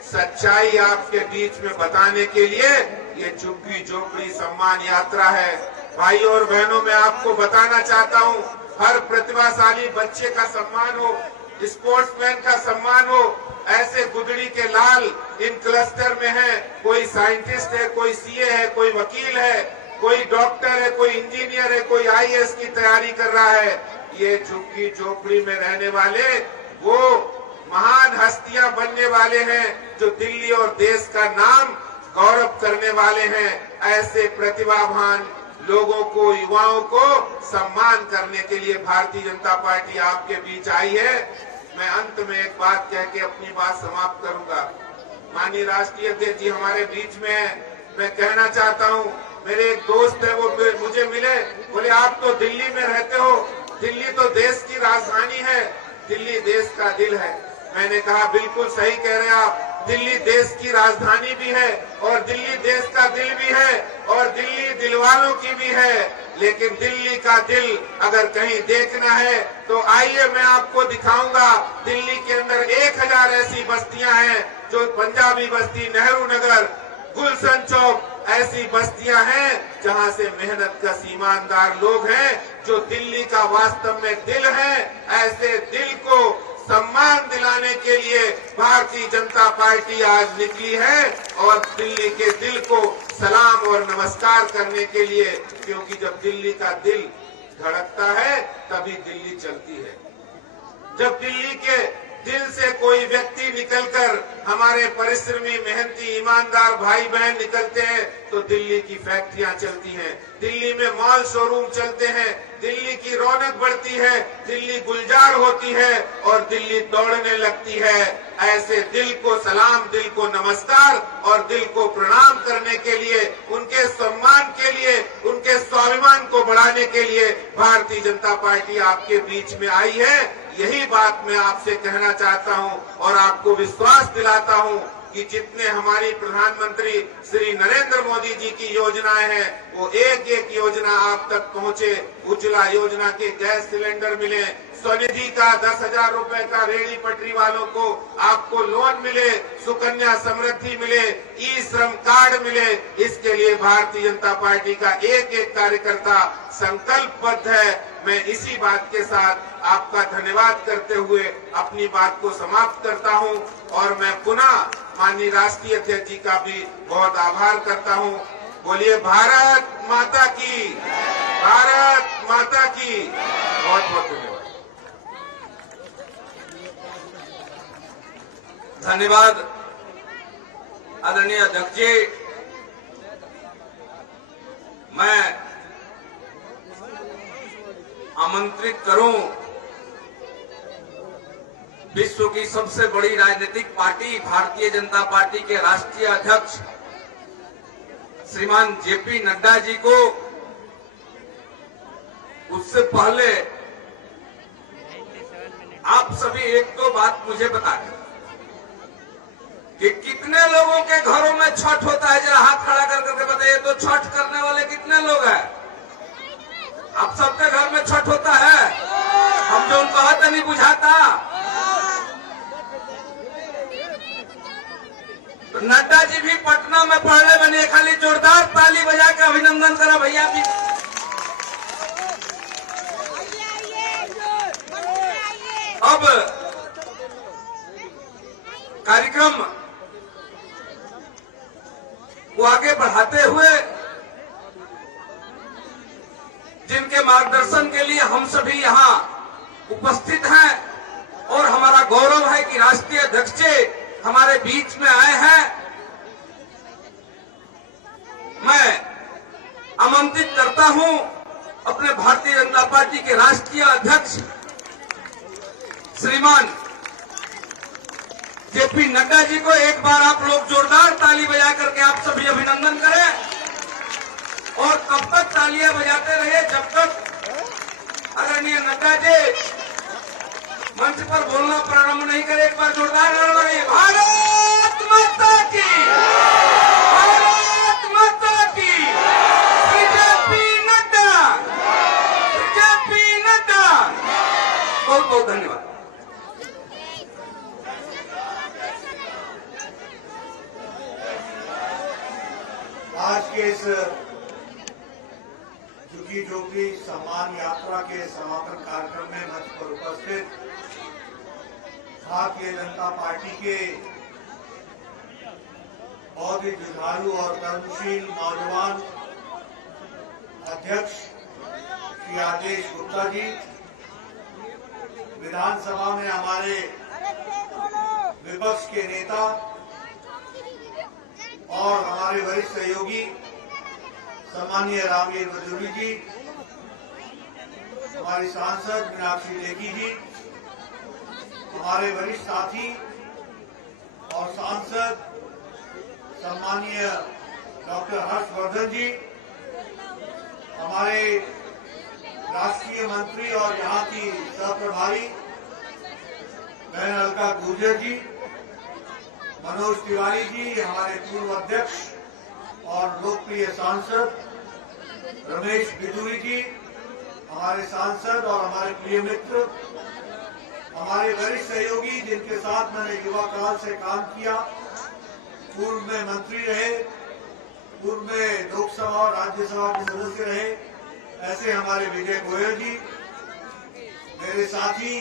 सच्चाई आपके बीच में बताने के लिए ये झुग्गी झोपड़ी सम्मान यात्रा है। भाइयों और बहनों, मैं आपको बताना चाहता हूं, हर प्रतिभाशाली बच्चे का सम्मान हो, स्पोर्ट्समैन का सम्मान हो। ऐसे गुदड़ी के लाल इन क्लस्टर में है, कोई साइंटिस्ट है, कोई सीए है, कोई वकील है, कोई डॉक्टर है, कोई इंजीनियर है, कोई आईएएस की तैयारी कर रहा है। ये झुग्गी झोपड़ी में रहने वाले वो महान हस्तियां बनने वाले हैं जो दिल्ली और देश का नाम गौरव करने वाले हैं। ऐसे प्रतिभावान लोगों को, युवाओं को सम्मान करने के लिए भारतीय जनता पार्टी आपके बीच आई है। मैं अंत में एक बात कह के अपनी बात समाप्त करूंगा। माननीय राष्ट्रीय अध्यक्ष जी हमारे बीच में है। मैं कहना चाहता हूं, मेरे एक दोस्त है, वो मुझे मिले, बोले आप तो दिल्ली में रहते हो, दिल्ली तो देश की राजधानी है, दिल्ली देश का दिल है। मैंने कहा बिल्कुल सही कह रहे हैं आप, दिल्ली देश की राजधानी भी है और दिल्ली देश का दिल भी है और दिल्ली दिलवालों की भी है। लेकिन दिल्ली का दिल अगर कहीं देखना है तो आइए मैं आपको दिखाऊंगा। दिल्ली के अंदर 1000 ऐसी बस्तियां हैं जो पंजाबी बस्ती, नेहरू नगर, गुलशन चौक, ऐसी बस्तियां हैं जहां से मेहनत का ईमानदार लोग हैं जो दिल्ली का वास्तव में दिल है। ऐसे दिल को सम्मान दिलाने के लिए भारतीय जनता पार्टी आज निकली है और दिल्ली के दिल को सलाम और नमस्कार करने के लिए, क्योंकि जब दिल्ली का दिल धड़कता है तभी दिल्ली चलती है। जब दिल्ली के दिल से कोई व्यक्ति निकलकर, हमारे परिश्रमी मेहनती ईमानदार भाई बहन निकलते हैं तो दिल्ली की फैक्ट्रियां चलती हैं, दिल्ली में मॉल शोरूम चलते हैं, दिल्ली की रौनक बढ़ती है, दिल्ली गुलजार होती है और दिल्ली दौड़ने लगती है। ऐसे दिल को सलाम, दिल को नमस्कार और दिल को प्रणाम करने के लिए, उनके सम्मान के लिए, उनके स्वाभिमान को बढ़ाने के लिए भारतीय जनता पार्टी आपके बीच में आई है। यही बात मैं आपसे कहना चाहता हूं और आपको विश्वास दिलाता हूं कि जितने हमारी प्रधानमंत्री श्री नरेंद्र मोदी जी की योजनाएं हैं वो एक एक योजना आप तक पहुंचे। उज्ज्वला योजना के गैस सिलेंडर मिले, स्वनिधि का 10,000 रुपए का रेहड़ी पटरी वालों को आपको लोन मिले, सुकन्या समृद्धि मिले, ई श्रम कार्ड मिले। इसके लिए भारतीय जनता पार्टी का एक एक कार्यकर्ता संकल्पबद्ध है। मैं इसी बात के साथ आपका धन्यवाद करते हुए अपनी बात को समाप्त करता हूं और मैं पुनः माननीय राष्ट्रीय अध्यक्ष जी का भी बहुत आभार करता हूं। बोलिए भारत माता की, भारत माता की। बहुत बहुत धन्यवाद। धन्यवाद आदरणीय अध्यक्ष जी। मैं आमंत्रित करूं विश्व की सबसे बड़ी राजनीतिक पार्टी भारतीय जनता पार्टी के राष्ट्रीय अध्यक्ष श्रीमान जेपी नड्डा जी को। उससे पहले आप सभी एक दो बात मुझे बता दें कि कितने लोगों के घरों में छठ होता है। जरा हाथ खड़ा कर करके बताइए तो छठ करने वाले कितने लोग हैं? आप सबके घर में छठ होता है? हम जो उनको हाथ नहीं बुझाता। तो नड्डा जी भी पटना में पढ़ने बने, खाली जोरदार ताली बजा के अभिनंदन करा भैया भी। अब कार्यक्रम को आगे बढ़ाते हुए जिनके मार्गदर्शन के लिए हम सभी यहाँ उपस्थित हैं और हमारा गौरव है कि राष्ट्रीय अध्यक्ष हमारे बीच में आए हैं, मैं आमंत्रित करता हूं अपने भारतीय जनता पार्टी के राष्ट्रीय अध्यक्ष श्रीमान जेपी नड्डा जी को। एक बार आप लोग जोरदार ताली बजा करके आप सभी अभिनंदन करें और तब तक तालियां बजाते रहिए जब तक आदरणीय नड्डा जी मंच पर बोलना प्रारंभ नहीं करे। एक बार जोरदार नारा लगाइए, भारत माता की, भारत माता की, जेपी नड्डा, जेपी नड्डा। बहुत बहुत धन्यवाद। आज के इस झुग्गी झोपड़ी सम्मान यात्रा के समापन कार्यक्रम में मंच पर उपस्थित भारतीय जनता पार्टी के बहुत ही जुझारू और कर्मशील नौजवान अध्यक्ष श्री आदेश गुप्ता जी, विधानसभा में हमारे विपक्ष के नेता और हमारे वरिष्ठ सहयोगी सम्मानीय रामवीर मजूरी जी, हमारी सांसद मीनाक्षी लेखी जी, हमारे वरिष्ठ साथी और सांसद सम्मानीय डॉक्टर हर्षवर्धन जी, हमारे राष्ट्रीय मंत्री और यहाँ की सह-प्रभारी बहन अलका गुर्जर जी, मनोज तिवारी जी, हमारे पूर्व अध्यक्ष और लोकप्रिय सांसद रमेश बिदुरी जी, हमारे सांसद और हमारे प्रिय मित्र, हमारे वरिष्ठ सहयोगी जिनके साथ मैंने युवा काल से काम किया, पूर्व में मंत्री रहे, पूर्व में लोकसभा और राज्यसभा के सदस्य रहे, ऐसे हमारे विजय गोयल जी, मेरे साथी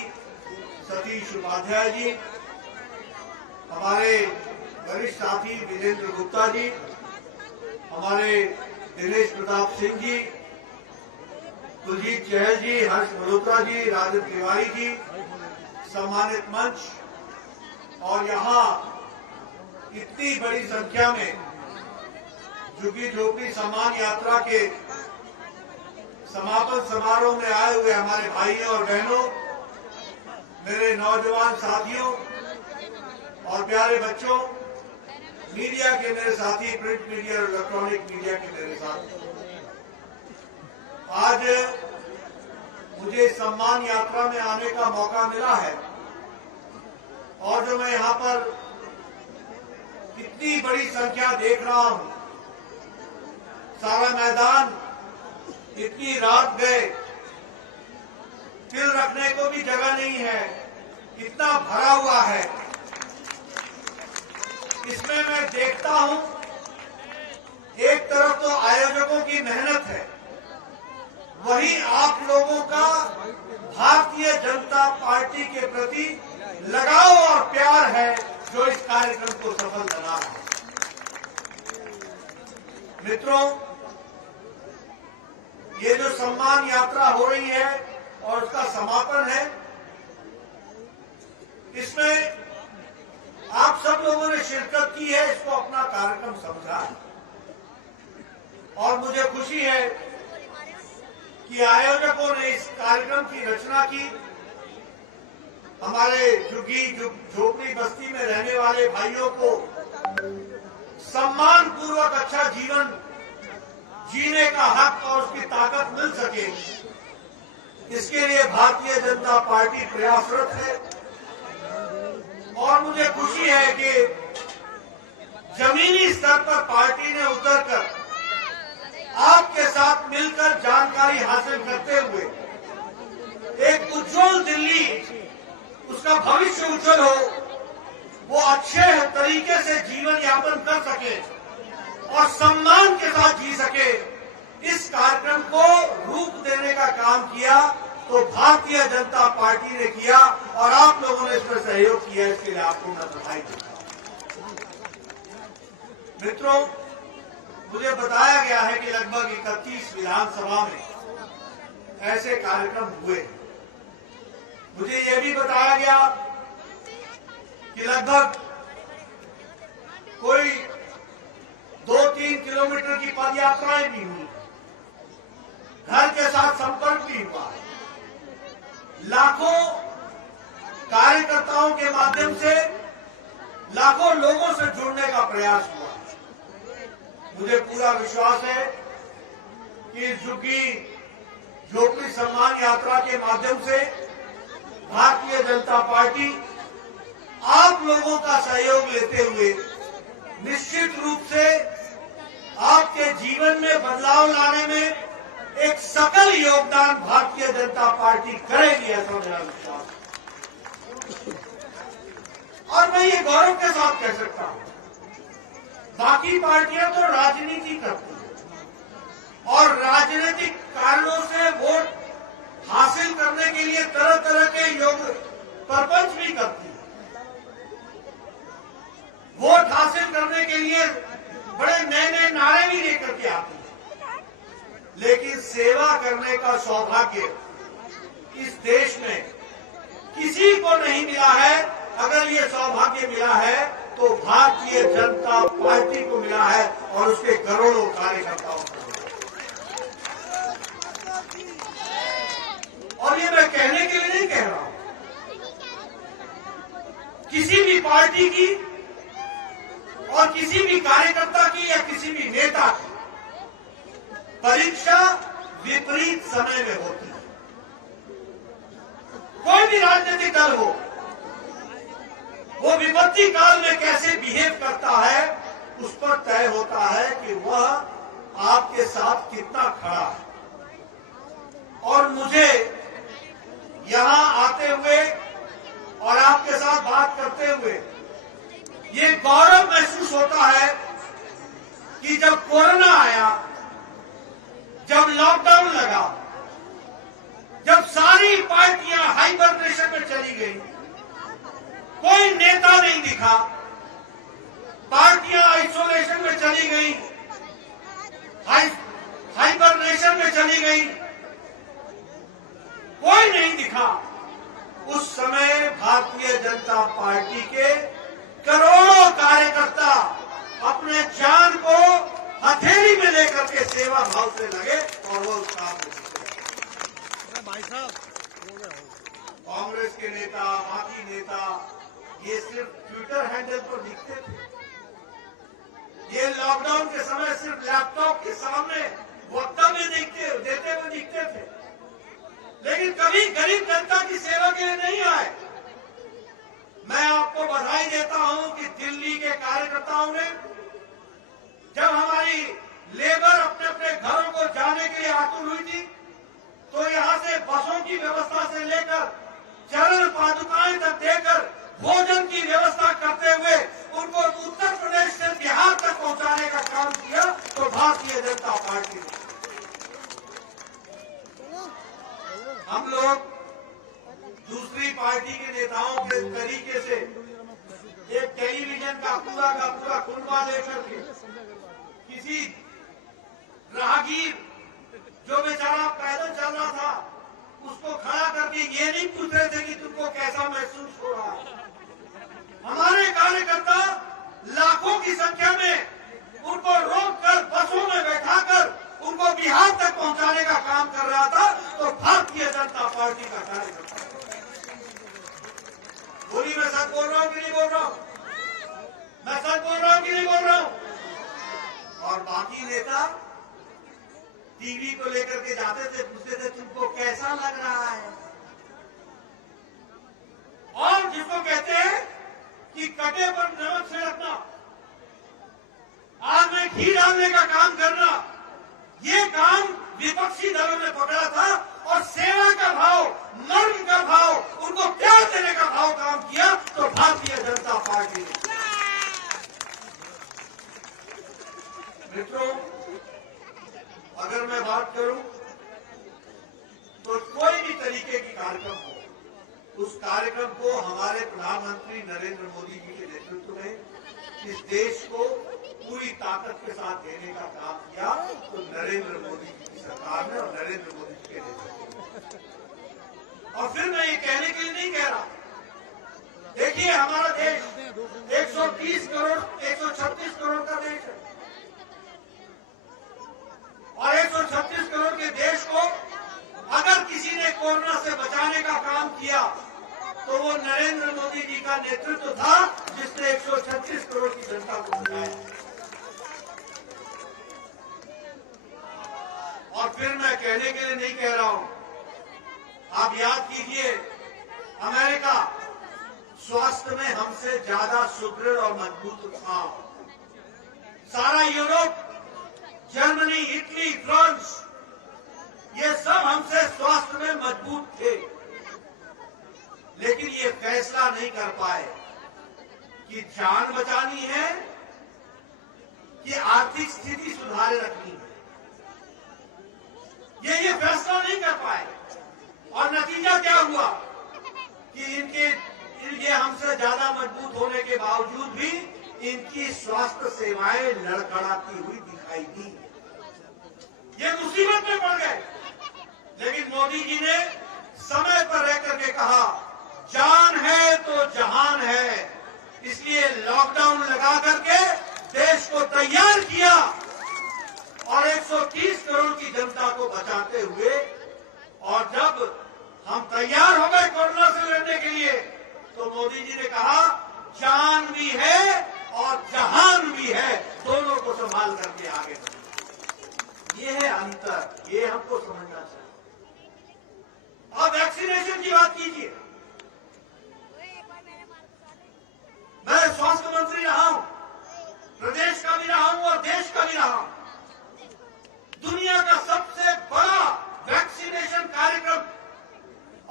सतीश उपाध्याय जी, हमारे वरिष्ठ साथी विजेंद्र गुप्ता जी, हमारे दिनेश प्रताप सिंह जी, कुलजीत चहल जी, हर्ष मल्होत्रा जी, राजन तिवारी जी, सम्मानित मंच और यहाँ इतनी बड़ी संख्या में झुग्गी झोपड़ी सम्मान यात्रा के समापन समारोह में आए हुए हमारे भाइयों और बहनों, मेरे नौजवान साथियों और प्यारे बच्चों, मीडिया के मेरे साथी, प्रिंट मीडिया और इलेक्ट्रॉनिक मीडिया के मेरे साथी, आज मुझे सम्मान यात्रा में आने का मौका मिला है और जो मैं यहाँ पर इतनी बड़ी संख्या देख रहा हूँ, सारा मैदान इतनी रात गए, तिल रखने को भी जगह नहीं है, इतना भरा हुआ है। इसमें मैं देखता हूं एक तरफ तो आयोजकों की मेहनत है, वहीं आप लोगों का भारतीय जनता पार्टी के प्रति लगाव और प्यार है जो इस कार्यक्रम को सफल बना है। मित्रों, ये जो सम्मान यात्रा हो रही है और उसका समापन है, इसमें आप सब लोगों ने शिरकत की है, इसको अपना कार्यक्रम समझा है। और मुझे खुशी है कि आयोजकों ने इस कार्यक्रम की रचना की। हमारे झुग्गी झोपड़ी बस्ती में रहने वाले भाइयों को सम्मान पूर्वक अच्छा जीवन जीने का हक और उसकी ताकत मिल सके, इसके लिए भारतीय जनता पार्टी प्रयासरत है। और मुझे खुशी है कि जमीनी स्तर पर पार्टी ने उतरकर आपके साथ मिलकर जानकारी हासिल करते हुए एक उज्जवल दिल्ली, उसका भविष्य उज्जवल हो, वो अच्छे तरीके से जीवन यापन कर सके और सम्मान के साथ जी सके, इस कार्यक्रम को रूप देने का काम किया तो भारतीय जनता पार्टी ने किया और आप लोगों ने इसमें सहयोग किया। इसके लिए आपको मैं बधाई देता हूं। मित्रों, मुझे बताया गया है कि लगभग 31 विधानसभा में ऐसे कार्यक्रम हुए। मुझे यह भी बताया गया कि लगभग कोई 2-3 किलोमीटर की पद यात्राएं भी हुई, घर के साथ संपर्क भी हुआ, लाखों कार्यकर्ताओं के माध्यम से लाखों लोगों से जुड़ने का प्रयास हुआ। मुझे पूरा विश्वास है कि झुग्गी झोपड़ी सम्मान यात्रा के माध्यम से भारतीय जनता पार्टी आप लोगों का सहयोग लेते हुए निश्चित रूप से आपके जीवन में बदलाव लाने में एक सकल योगदान भारतीय जनता पार्टी करेगी, ऐसा मेरा विश्वास है। और मैं ये गौरव के साथ कह सकता हूं, बाकी पार्टियां तो राजनीति करती हैं और राजनीतिक कारणों से वोट हासिल करने के लिए तरह तरह के योग प्रपंच भी करती है। वोट हासिल करने के लिए बड़े नए नए नारे भी लेकर के आती है, लेकिन सेवा करने का सौभाग्य इस देश में किसी को नहीं मिला है। अगर ये सौभाग्य मिला है तो भारतीय जनता पार्टी को मिला है और उसके करोड़ों कार्यकर्ताओं को। और ये मैं कहने के लिए नहीं कह रहा हूं, किसी भी पार्टी की और किसी भी कार्यकर्ता की या किसी भी नेता की परीक्षा विपरीत समय में होती है। कोई भी राजनीतिक दल हो, वो विपत्ति काल में कैसे बिहेव करता है, उस पर तय होता है कि वह आपके साथ कितना खड़ा है। और मुझे यहां आते हुए और आपके साथ बात करते हुए ये गौरव महसूस होता है कि जब कोरोना आया, जब लॉकडाउन लगा, जब सारी पार्टियां हाइबरनेशन में चली गई, कोई नेता नहीं दिखा, पार्टियां आइसोलेशन में चली गई, हाइबरनेशन में चली गई, कोई नहीं दिखा, उस समय भारतीय जनता पार्टी के करोड़ों कार्यकर्ता अपने जान को हथेली में लेकर के सेवा भाव से लगे और वो उस काम में कांग्रेस के नेता, बाकी नेता ये सिर्फ ट्विटर हैंडल पर दिखते थे, ये लॉकडाउन के समय सिर्फ लैपटॉप के सामने वक्तव्य देते हुए दिखते थे, लेकिन कभी गरीब जनता की सेवा के लिए नहीं आए। मैं आपको बधाई देता हूं कि दिल्ली के कार्यकर्ताओं ने जब हमारी लेबर अपने अपने घरों को जाने के लिए आतुर हुई थी, तो यहां से बसों की व्यवस्था से लेकर चरण पादुकाएं तक देकर भोजन की व्यवस्था करते हुए उनको उत्तर प्रदेश से बिहार तक पहुंचाने का काम किया तो भारतीय जनता पार्टी ने। हम लोग दूसरी पार्टी के नेताओं के तरीके से एक टेलीविजन का पूरा कुनबा लेकर के किसी राहगीर जो बेचारा पैदल चल रहा था उसको खड़ा करके ये नहीं पूछ रहे थे कि तुमको कैसा महसूस हो रहा है, हमारे कार्यकर्ता लाखों की संख्या में उनको रोककर बसों में बैठाकर उनको बिहार तक पहुंचाने का काम कर रहा था, तो भारतीय जनता पार्टी का कार्यकर्ता। बोली मैं सच बोल रहा हूं कि नहीं बोल रहा हूं? मैं सच बोल रहा हूं कि नहीं बोल रहा हूं? और बाकी नेता टीवी को लेकर के जाते थे, पूछते थे तुमको कैसा लग रहा है, और जिसको कहते हैं कि कटे पर नमक छिड़कना, आग में घी डालने का काम करना, ये काम विपक्षी दलों ने पकड़ा था और सेवा का भाव, मर्म का भाव, उनको प्यार देने का भाव काम किया तो भारतीय जनता पार्टी ने। मित्रों, अगर मैं बात करूं तो कोई भी तरीके की कार्यक्रम हो, उस कार्यक्रम को हमारे प्रधानमंत्री नरेंद्र मोदी जी के नेतृत्व में इस देश को पूरी ताकत के साथ देने का काम किया, तो नरेंद्र मोदी जी की सरकार ने और नरेंद्र मोदी जी के नेतृत्व में। और फिर मैं ये कहने के लिए नहीं कह रहा, देखिए हमारा देश 130 करोड़ 136 करोड़ का देश है, और 136 करोड़ के देश को अगर किसी ने कोरोना से बचाने का काम किया तो वो नरेंद्र मोदी जी का नेतृत्व था, जिसने 136 करोड़ की जनता को बचाया। और फिर मैं कहने के लिए नहीं कह रहा हूं, आप याद कीजिए, अमेरिका स्वास्थ्य में हमसे ज्यादा सुदृढ़ और मजबूत था। सारा यूरोप, जर्मनी, इटली, फ्रांस, ये सब हमसे स्वास्थ्य में मजबूत थे, लेकिन ये फैसला नहीं कर पाए कि जान बचानी है कि आर्थिक स्थिति सुधारे रखनी है। ये फैसला नहीं कर पाए, और नतीजा क्या हुआ कि ये हमसे ज्यादा मजबूत होने के बावजूद भी इनकी स्वास्थ्य सेवाएं लड़खड़ाती हुई दिखाई दी। ये मुसीबत में पड़ गए, लेकिन मोदी जी ने समय पर रह करके कहा जान है तो जहान है, इसलिए लॉकडाउन लगा करके देश को तैयार किया और 130 करोड़ की जनता को बचाते हुए। और जब हम तैयार हो गए कोरोना से लड़ने के लिए, तो मोदी जी ने कहा जान भी है और जहान भी है, दोनों को संभाल करके आगे बढ़े। ये है अंतर, ये हमको समझना चाहिए। अब वैक्सीनेशन की बात कीजिए। मैं स्वास्थ्य मंत्री रहा हूं, प्रदेश का भी रहा हूं और देश का भी रहा हूं। दुनिया का सबसे बड़ा वैक्सीनेशन कार्यक्रम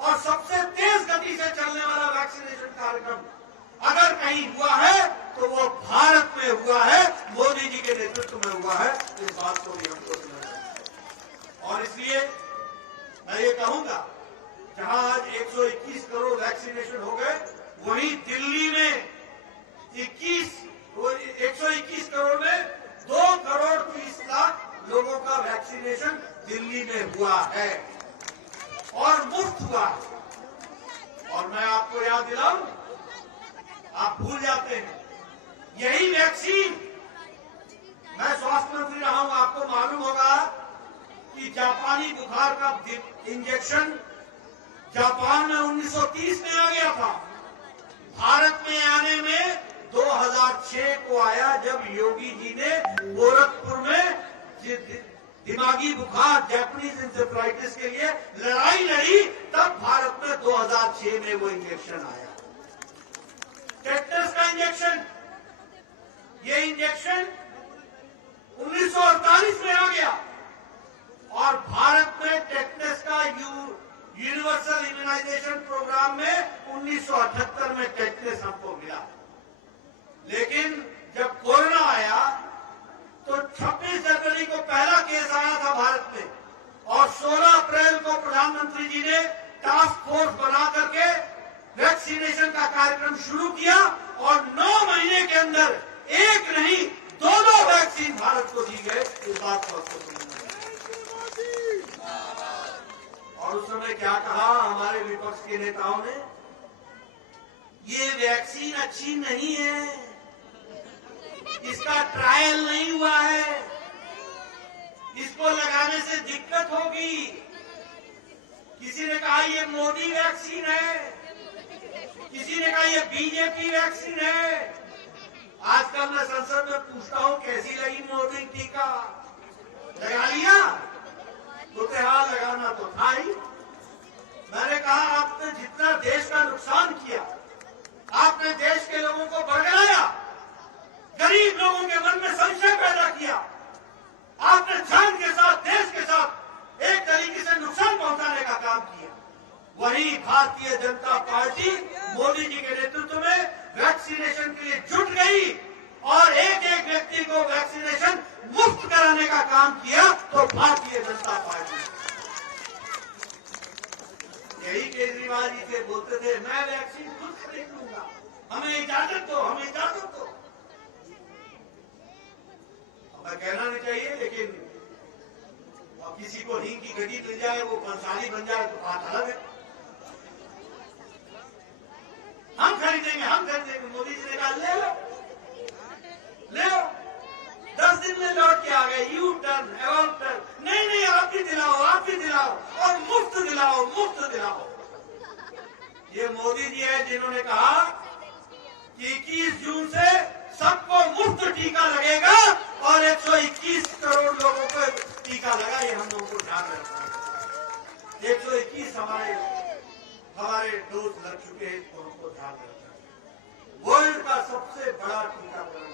और सबसे तेज गति से चलने वाला वैक्सीनेशन कार्यक्रम अगर कहीं हुआ है तो वो भारत में हुआ है, मोदी जी के नेतृत्व में हुआ है। इस बात को भी हमको समझना है। और इसलिए मैं ये कहूंगा, जहां आज 121 करोड़ वैक्सीनेशन हो गए, वहीं दिल्ली में 121 करोड़ में 2 करोड़ 30 लाख लोगों का वैक्सीनेशन दिल्ली में हुआ है और मुफ्त हुआ है। और मैं आपको याद दिलाऊं, आप भूल जाते हैं, यही वैक्सीन, मैं स्वास्थ्य मंत्री रहा हूं, आपको मालूम होगा कि जापानी बुखार का इंजेक्शन जापान में 1930 में आ गया था। भारत में आने में 2006 को आया, जब योगी जी ने गोरखपुर में दिमागी बुखार, जैपनीज इंसेफ्लाइटिस के लिए लड़ाई लड़ी, तब भारत में 2006 में वो इंजेक्शन आया। टेटनस का इंजेक्शन, ये इंजेक्शन 1948 में आ गया और भारत में टेटनस का यूनिवर्सल इम्यूनाइजेशन प्रोग्राम में 1978 में टेटनस हमको मिला। लेकिन जब कोरोना आया तो 26 जनवरी को पहला केस आया था भारत में और 16 अप्रैल को प्रधानमंत्री जी ने टास्क फोर्स बना करके वैक्सीनेशन का कार्यक्रम शुरू किया और 9 महीने के अंदर एक नहीं 2 वैक्सीन भारत को दी गए। इस बात को आपको समझना है। और उस समय क्या कहा हमारे विपक्ष के नेताओं ने, ये वैक्सीन अच्छी नहीं है, इसका ट्रायल नहीं हुआ है, इसको लगाने से दिक्कत होगी। किसी ने कहा ये मोदी वैक्सीन है, किसी ने कहा ये बीजेपी वैक्सीन है। आजकल मैं संसद में पूछता हूं कैसी लगी मोदी टीका, लगा लिया? तो हाँ, लगाना तो था ही। मैंने कहा आपने जितना देश का नुकसान किया, आपने देश के लोगों को भड़काया, गरीब लोगों के मन में संशय पैदा किया, आपने जान के साथ, देश के साथ एक तरीके से नुकसान पहुंचाने का काम किया। वही भारतीय जनता पार्टी मोदी जी के नेतृत्व में वैक्सीनेशन के लिए जुट गई और एक एक व्यक्ति को वैक्सीनेशन मुफ्त कराने का काम किया। तो भारतीय जनता पार्टी, यही केजरीवाल जी से बोलते थे मैं वैक्सीन खुद खरीद लूंगा, हमें इजाजत दो, हमें इजाजत दो। अब कहना नहीं चाहिए, लेकिन अब किसी को हींग की गड्डी मिल जाए, वो कंसाली बन जाए तो बात अलग है। हम खरीदेंगे, हम खरीदेंगे। मोदी जी ने कहा ले लो, ले लो। 10 दिन में लौट के आ गए, यू टर्न, एवल टर्न। नहीं नहीं, आप भी दिलाओ, आप भी दिलाओ, और मुफ्त दिलाओ, मुफ्त दिलाओ। ये मोदी जी है जिन्होंने कहा कि 21 जून से सबको मुफ्त टीका लगेगा और 121 करोड़ लोगों को टीका लगा। ये हम लोगों को ध्यान रखना है। 121 हमारे डोज लग चुके हैं, तो हमको ध्यान रखना है। वर्ल्ड का सबसे बड़ा टीकाकरण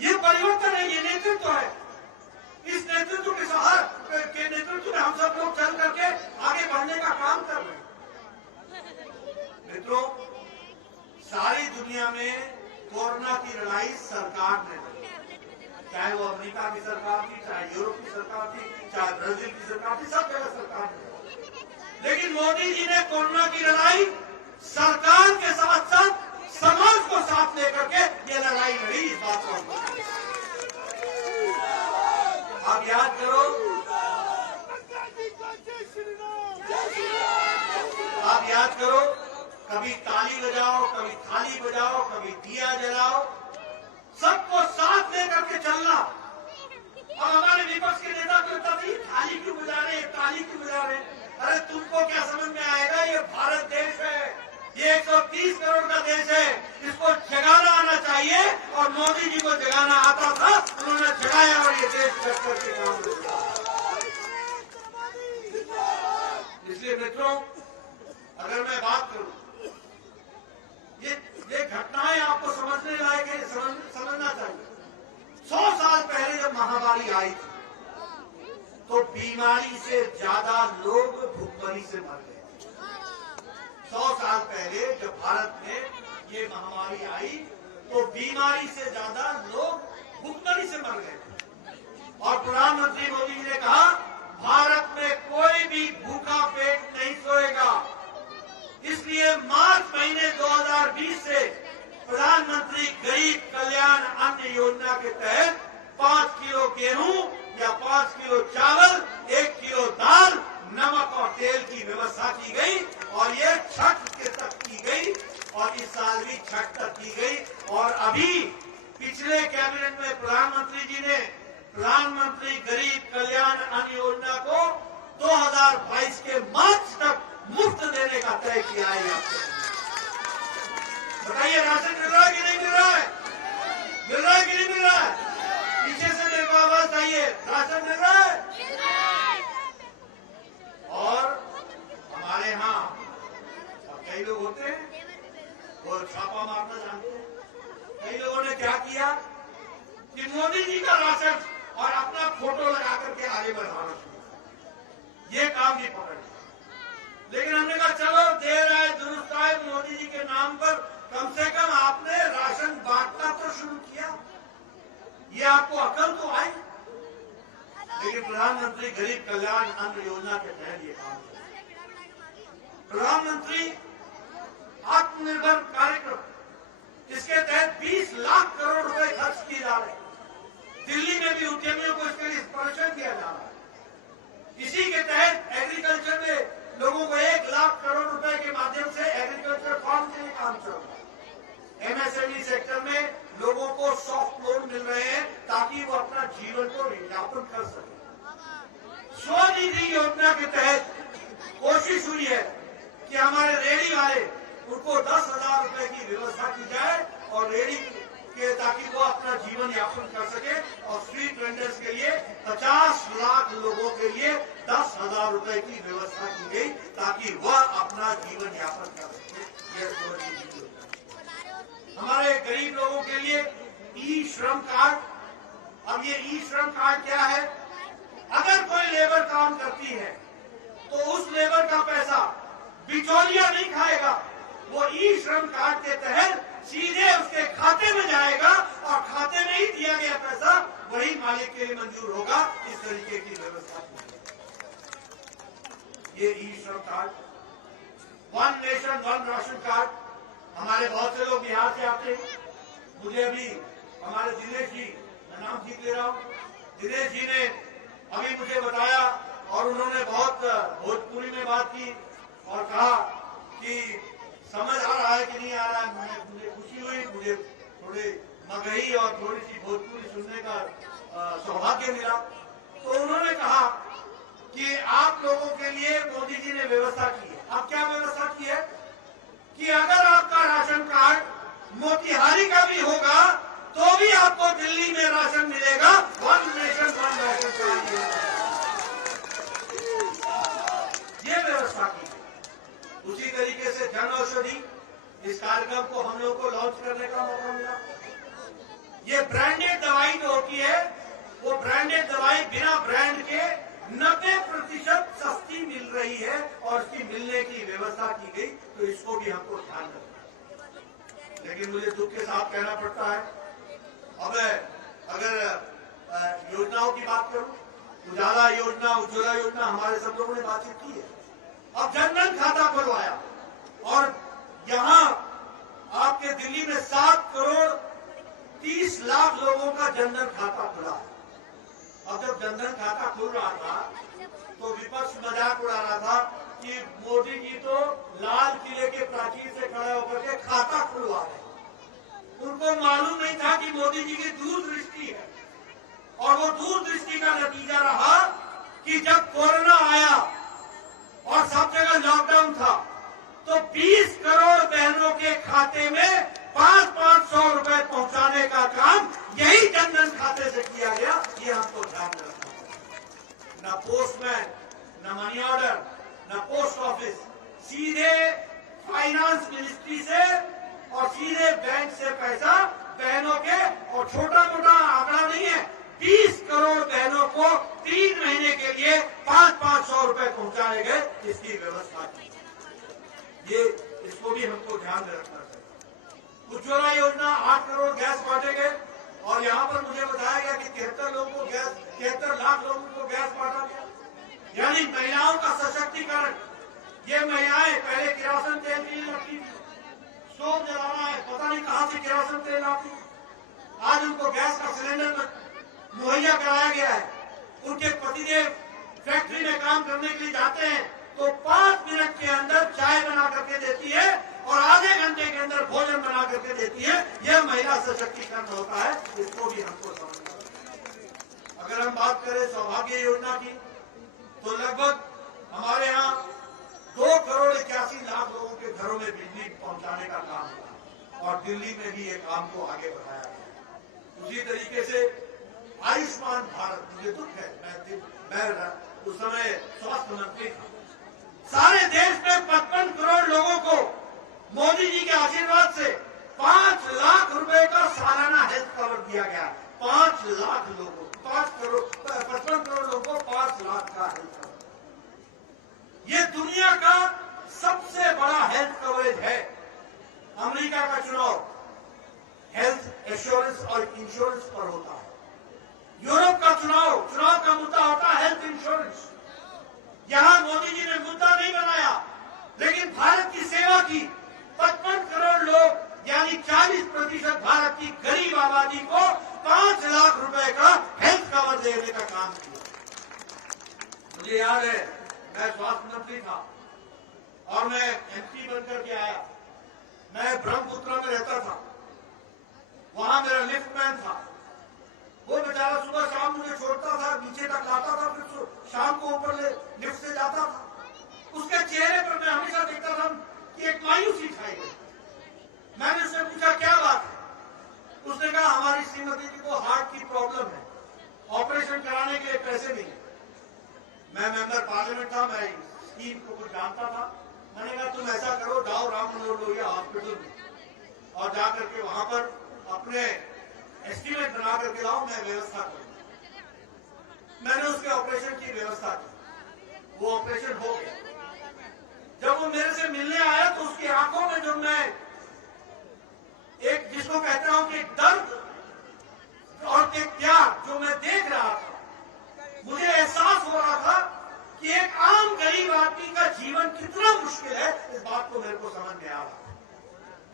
ये परिवर्तन है, ये नेतृत्व है। इस नेतृत्व के नेतृत्व में हम सब लोग चल करके आगे बढ़ने का काम कर रहे हैं। मित्रों, सारी दुनिया में कोरोना की लड़ाई सरकार ने लड़ी, चाहे वो अमेरिका की सरकार थी, चाहे यूरोप की सरकार थी, चाहे ब्राजील की सरकार थी, सब जगह सरकार ने। लेकिन मोदी जी ने कोरोना की लड़ाई सरकार के साथ साथ समाज को साथ लेकर के ये लड़ाई लड़ी। इस बात को आप याद करो, आप याद करो, कभी ताली बजाओ, कभी थाली बजाओ, कभी दिया जलाओ, सबको साथ लेकर के चलना। और हमारे विपक्ष के नेता को थाली क्यों बजा रहे, ताली क्यों बजा रहे? अरे तुमको क्या समझ में आएगा, ये भारत देश है, ये 130 करोड़ का देश है, इसको जगाना आना चाहिए। और मोदी जी को जगाना आता था, उन्होंने जगाया और ये देश जग करके काम किया। इसलिए मित्रों, अगर मैं बात करूं, ये घटनाएं आपको समझने लायक है, समझना चाहिए। 100 साल पहले जब महामारी आई थी, तो बीमारी से ज्यादा लोग भूखमरी से मर गए। 100 साल पहले जब भारत में ये महामारी आई, तो बीमारी से ज्यादा लोग भूखमरी से मर गए। और प्रधानमंत्री मोदी जी ने कहा भारत में कोई भी भूखा पेट नहीं सोएगा। इसलिए मार्च महीने 2020 से प्रधानमंत्री गरीब कल्याण अन्न योजना के तहत 5 किलो गेहूं या 5 किलो चावल, 1 किलो दाल, नमक और तेल की व्यवस्था की गई। और ये छठ के तक की गई, और इस साल भी छठ तक की गई। और अभी पिछले कैबिनेट में प्रधानमंत्री जी ने प्रधानमंत्री गरीब कल्याण अन्न योजना को 2022 के मार्च तक मुफ्त देने का तय किया है। आपको बताइए, राशन मिल रहा है कि नहीं मिल रहा है? मिल रहा है कि नहीं मिल रहा है? पीछे से मेरे को आवाज आइए, राशन मिल रहा है? और हमारे यहाँ कई लोग होते हैं वो छापा मारना जानते हैं। कई लोगों ने क्या किया कि मोदी जी का राशन और अपना फोटो लगा करके आगे बढ़ाना शुरू, ये काम नहीं पकड़। लेकिन हमने कहा चलो देर आए दुरुस्त आए, मोदी जी के नाम पर कम से कम आपने राशन बांटना तो शुरू किया, ये आपको अकल तो आई। लेकिन प्रधानमंत्री गरीब कल्याण अन्न योजना के तहत ये काम किया। प्रधानमंत्री आत्मनिर्भर कार्यक्रम, इसके तहत 20 लाख करोड़ रुपए खर्च किए जा रहे हैं। दिल्ली में भी उद्यमियों को इसके लिए प्रशिक्षण दिया जा रहा है। इसी के तहत एग्रीकल्चर में लोगों को 1 लाख करोड़ रुपए के माध्यम से एग्रीकल्चर काम चल रहा है। एमएसएमई सेक्टर में लोगों को सॉफ्ट लोन मिल रहे हैं ताकि वो अपना जीवन को यापन कर सके। स्वनिधि योजना के तहत कोशिश हुई है कि हमारे रेहड़ी वाले उनको 10,000 रुपए की व्यवस्था की जाए और रेहड़ी के ताकि वो अपना जीवन यापन कर सके, और स्ट्रीट वेंडर्स के लिए 50 लाख लोगों के लिए 10,000 रुपए की व्यवस्था की गई ताकि वह अपना जीवन यापन कर सके। यह स्वनिधि योजना। हमारे गरीब लोगों के लिए ई श्रम कार्ड। अब ये ई श्रम कार्ड क्या है? अगर कोई लेबर काम करती है तो उस लेबर का पैसा बिचौलिया नहीं खाएगा, वो ई श्रम कार्ड के तहत सीधे उसके खाते में जाएगा और खाते में ही दिया गया पैसा वही मालिक के लिए मंजूर होगा। इस तरीके की व्यवस्था ये ई श्रम card, one nation one ration card. हमारे बहुत से लोग बिहार से आते हैं। मुझे अभी हमारे दिनेश जी, मैं नाम ठीक ले रहा हूँ, दिनेश जी ने अभी मुझे बताया और उन्होंने बहुत भोजपुरी में बात की और कहा कि समझ आ रहा है कि नहीं आ रहा है। मुझे खुशी हुई, मुझे थोड़े मगही और थोड़ी सी भोजपुरी सुनने का सौभाग्य मिला। तो उन्होंने कहा कि आप लोगों के लिए मोदी जी ने व्यवस्था की है। अब क्या व्यवस्था की है कि अगर आपका राशन कार्ड मोतिहारी का भी होगा तो भी आपको दिल्ली में राशन मिलेगा। One nation one ration card, ये व्यवस्था की है। उसी तरीके से जन औषधि, इस कार्यक्रम को हम लोग को लॉन्च करने का मौका मिला। ये ब्रांडेड दवाई जो होती है, वो ब्रांडेड दवाई बिना ब्रांड के 90% सस्ती मिल रही है और इसकी मिलने की व्यवस्था की गई। तो इसको भी हमको ध्यान रखना है। लेकिन मुझे दुख के साथ कहना पड़ता है, अब अगर योजनाओं की बात करूं, उजाला योजना, उज्ज्वला योजना, हमारे सब लोगों ने बातचीत की है। अब जनधन खाता खुलवाया और यहाँ आपके दिल्ली में 7 करोड़ 30 लाख लोगों का जनधन खाता खुला है। अब जब जनधन खाता खुल रहा था तो विपक्ष मजाक उड़ा रहा था कि मोदी जी तो लाल किले के प्राचीर से खड़े होकर के खाता खुलवा रहे। उनको मालूम नहीं था कि मोदी जी की दूरदृष्टि है, और वो दूरदृष्टि का नतीजा रहा कि जब कोरोना आया और सब जगह लॉकडाउन था तो 20 करोड़ बहनों के खाते में 500 रुपए पहुंचाने का काम यही जनधन खाते से किया गया। ये हमको ध्यान में रखना है। न पोस्टमैन, न मनी ऑर्डर, न पोस्ट ऑफिस, सीधे फाइनेंस मिनिस्ट्री से और सीधे बैंक से पैसा बहनों के, और छोटा मोटा आंकड़ा नहीं है, 20 करोड़ बहनों को 3 महीने के लिए 500 रुपए पहुंचाए गए। इसकी व्यवस्था की, ये इसको भी हमको ध्यान में रखना चाहिए। उज्ज्वला योजना 8 करोड़ गैस बांटे गए और यहाँ पर मुझे बताया गया कि 73 लोगों को गैस, 73 लाख लोगों को गैस बांटा गया। यानी महिलाओं का सशक्तिकरण। ये महिलाएं पहले किरोसिन तेल के लिए रखी थी, स्टोव जलाना है, पता नहीं कहां से किरोसिन तेल आती, आज उनको गैस का सिलेंडर मुहैया कराया गया है। उनके पतिदेव फैक्ट्री में काम करने के लिए जाते हैं तो 5 मिनट के अंदर चाय बना करके देती है और आधे घंटे के अंदर भोजन बना करके देती है। यह महिला सशक्तिकरण होता है, इसको भी हमको समझना है। अगर हम बात करें सौभाग्य योजना की तो लगभग हमारे यहाँ 2 करोड़ 81 लाख लोगों के घरों में बिजली पहुंचाने का काम हुआ और दिल्ली में भी ये काम को आगे बढ़ाया गया। उसी तरीके से आयुष्मान भारत, मुझे दुख है, मैं उस समय स्वास्थ्य मंत्री था, सारे देश में 55 करोड़ लोगों को मोदी जी के आशीर्वाद से 5 लाख रुपए का सालाना हेल्थ कवर दिया गया। 5 लाख लोगों, 55 करोड़ लोगों को 5 लाख का हेल्थ कवर। ये दुनिया का सबसे बड़ा हेल्थ कवरेज है। अमेरिका का चुनाव हेल्थ एश्योरेंस और इंश्योरेंस पर होता है। यूरोप का चुनाव का मुद्दा होता है हेल्थ इंश्योरेंस। यहां मोदी जी ने मुद्दा नहीं बनाया, लेकिन भारत की सेवा की। 55 करोड़ लोग यानी 40% भारत की गरीब आबादी को 5 लाख रुपए का हेल्थ कवर देने का काम किया। मुझे याद है, मैं स्वास्थ्य मंत्री था और मैं एमपी बनकर के आया मैं ब्रह्मपुत्र में रहता था, वहां मेरा लिफ्टमैन था। वो बेचारा सुबह शाम मुझे छोड़ता था, नीचे तक लाता था, फिर शाम को ऊपर लिफ्ट से जाता था। उसके चेहरे पर मैं हमेशा देखता था कि एक मायूसी छाई गई। मैंने उससे पूछा क्या बात है? उसने कहा हमारी श्रीमती जी को हार्ट की प्रॉब्लम है, ऑपरेशन कराने के लिए पैसे नहीं। मैं मेंबर पार्लियामेंट था, मैं स्कीम को कुछ जानता था। मैंने कहा तुम ऐसा करो, जाओ राम मनोहर लोहिया हॉस्पिटल में और जाकर के वहां पर अपने एस्टीमेट बना करके लाओ, मैं व्यवस्था करूं। मैंने उसके ऑपरेशन की व्यवस्था की, वो ऑपरेशन हो गया। जब वो मेरे से मिलने आया तो उसकी आंखों में जो मैं एक जिसको कहता हूं कि दर्द और एक प्यार जो मैं देख रहा था, मुझे एहसास हो रहा था कि एक आम गरीब आदमी का जीवन कितना मुश्किल है। इस बात को मेरे को समझ में आ रहा।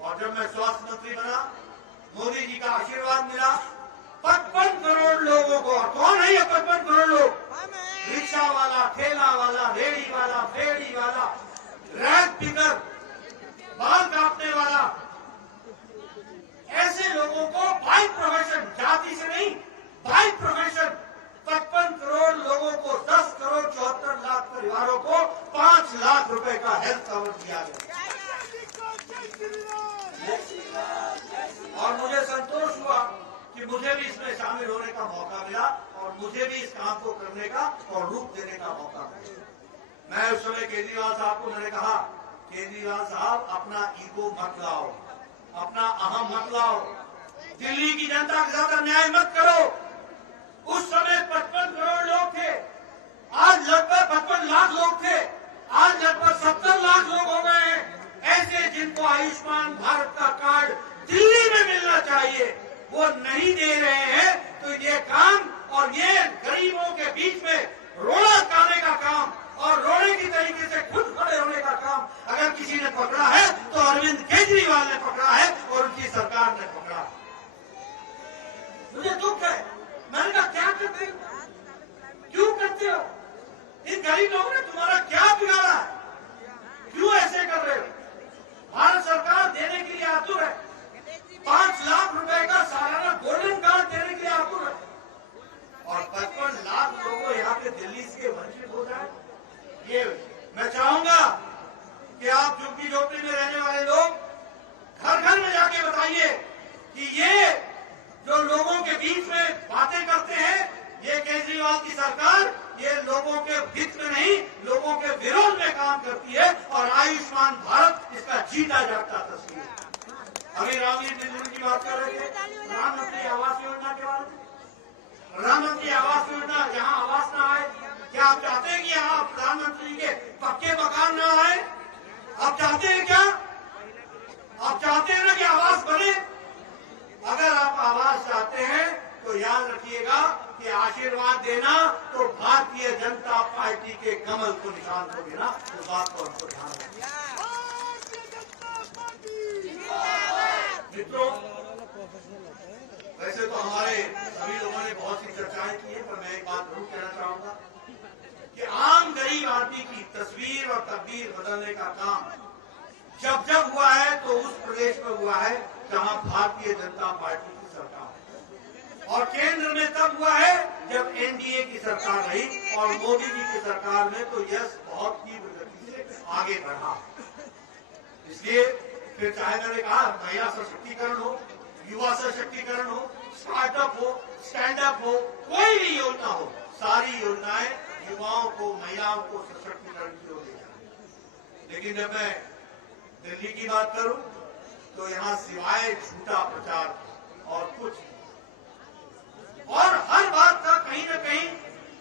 और जब मैं स्वास्थ्य मंत्री बना, मोदी जी का आशीर्वाद मिला, 55 करोड़ लोगों को, कौन है ये 55 करोड़ लोग? रिक्शा वाला, ठेला वाला, रेहड़ी वाला, फेरी वाला, रैक पिकर, बाल काटने वाला, ऐसे लोगों को बाई प्रोफेशन, जाति से नहीं, बाई प्रोफेशन 55 करोड़ लोगों को 10 करोड़ 74 लाख परिवारों को 5 लाख रुपए का हेल्थ कवर दिया गया। और मुझे संतोष हुआ कि मुझे भी इसमें शामिल होने का मौका मिला और मुझे भी इस काम को करने का और रूप देने का मौका मिला। मैं उस समय केजरीवाल साहब को मैंने कहा, केजरीवाल साहब अपना ईगो मत लाओ, अपना अहम मत लाओ, दिल्ली की जनता के साथ अन्याय मत करो। उस समय 55 करोड़ लोग थे, आज लगभग 55 लाख लोग थे, आज लगभग 70 लाख लोग हो गए हैं ऐसे जिनको आयुष्मान भारत का कार्ड दिल्ली में मिलना चाहिए, वो नहीं दे रहे हैं। तो ये काम और ये गरीबों के बीच में रोड़ा काटने का काम और रोड़े की तरीके से खुद खड़े होने का काम अगर किसी ने पकड़ा है तो अरविंद केजरीवाल ने पकड़ा है और उनकी सरकार ने पकड़ा है। मुझे दुख है। मैंने कहा क्या करते हो, क्यों करते हो? इन गरीब लोगों ने तुम्हारा क्या बिगाड़ा है, क्यों ऐसे कर रहे हो? भारत सरकार देने के लिए आतुर है, 5 लाख रुपए का सालाना गोल्डन कार्ड देने के लिए आतुर है और 55 लाख लोगों यहाँ पे दिल्ली से वंचित हो जाए। ये मैं चाहूंगा कि आप झुग्गी झोपड़ी में रहने वाले लोग घर घर में जाके बताइए कि ये जो लोगों के बीच में बातें करते हैं, ये केजरीवाल की सरकार ये लोगों के हित में नहीं, लोगों के विरोध में काम करती है और आयुष्मान भारत इसका जीता जागता तस्वीर है। अभी रामवीर मिश्र की बात कर रहे थे प्रधानमंत्री आवास योजना के बारे में। प्रधानमंत्री आवास योजना, जहां आवास ना आए, क्या आप चाहते हैं कि यहाँ प्रधानमंत्री के पक्के मकान ना आए? आप चाहते हैं क्या? आप चाहते हैं ना कि आवास बने? अगर आप आवास चाहते हैं तो याद रखिएगा कि आशीर्वाद देना तो भारतीय जनता पार्टी के कमल को निशान को देना, उस बात को हमको ध्यान रखना। मित्रों, वैसे तो हमारे सभी लोगों ने बहुत सी चर्चाएं की है, पर मैं एक बात जरूर कहना चाहूंगा कि आम गरीब आदमी की तस्वीर और तकदीर बदलने का काम जब जब हुआ है तो उस प्रदेश में हुआ है जहां भारतीय जनता पार्टी की सरकार है, और केंद्र में तब हुआ है जब एनडीए की सरकार रही और मोदी जी की सरकार में तो यश बहुत तीव्र गति से आगे बढ़ा। इसलिए फिर चाहे मैंने कहा महिला सशक्तिकरण हो, युवा सशक्तिकरण हो, स्टार्टअप हो, स्टैंड अप हो, कोई भी योजना हो, सारी योजनाएं युवाओं को, महिलाओं को सशक्तिकरण की ओर ले जाए। लेकिन जब मैं दिल्ली की बात करूं तो यहां सिवाय झूठा प्रचार और कुछ, और हर बात का कहीं न कहीं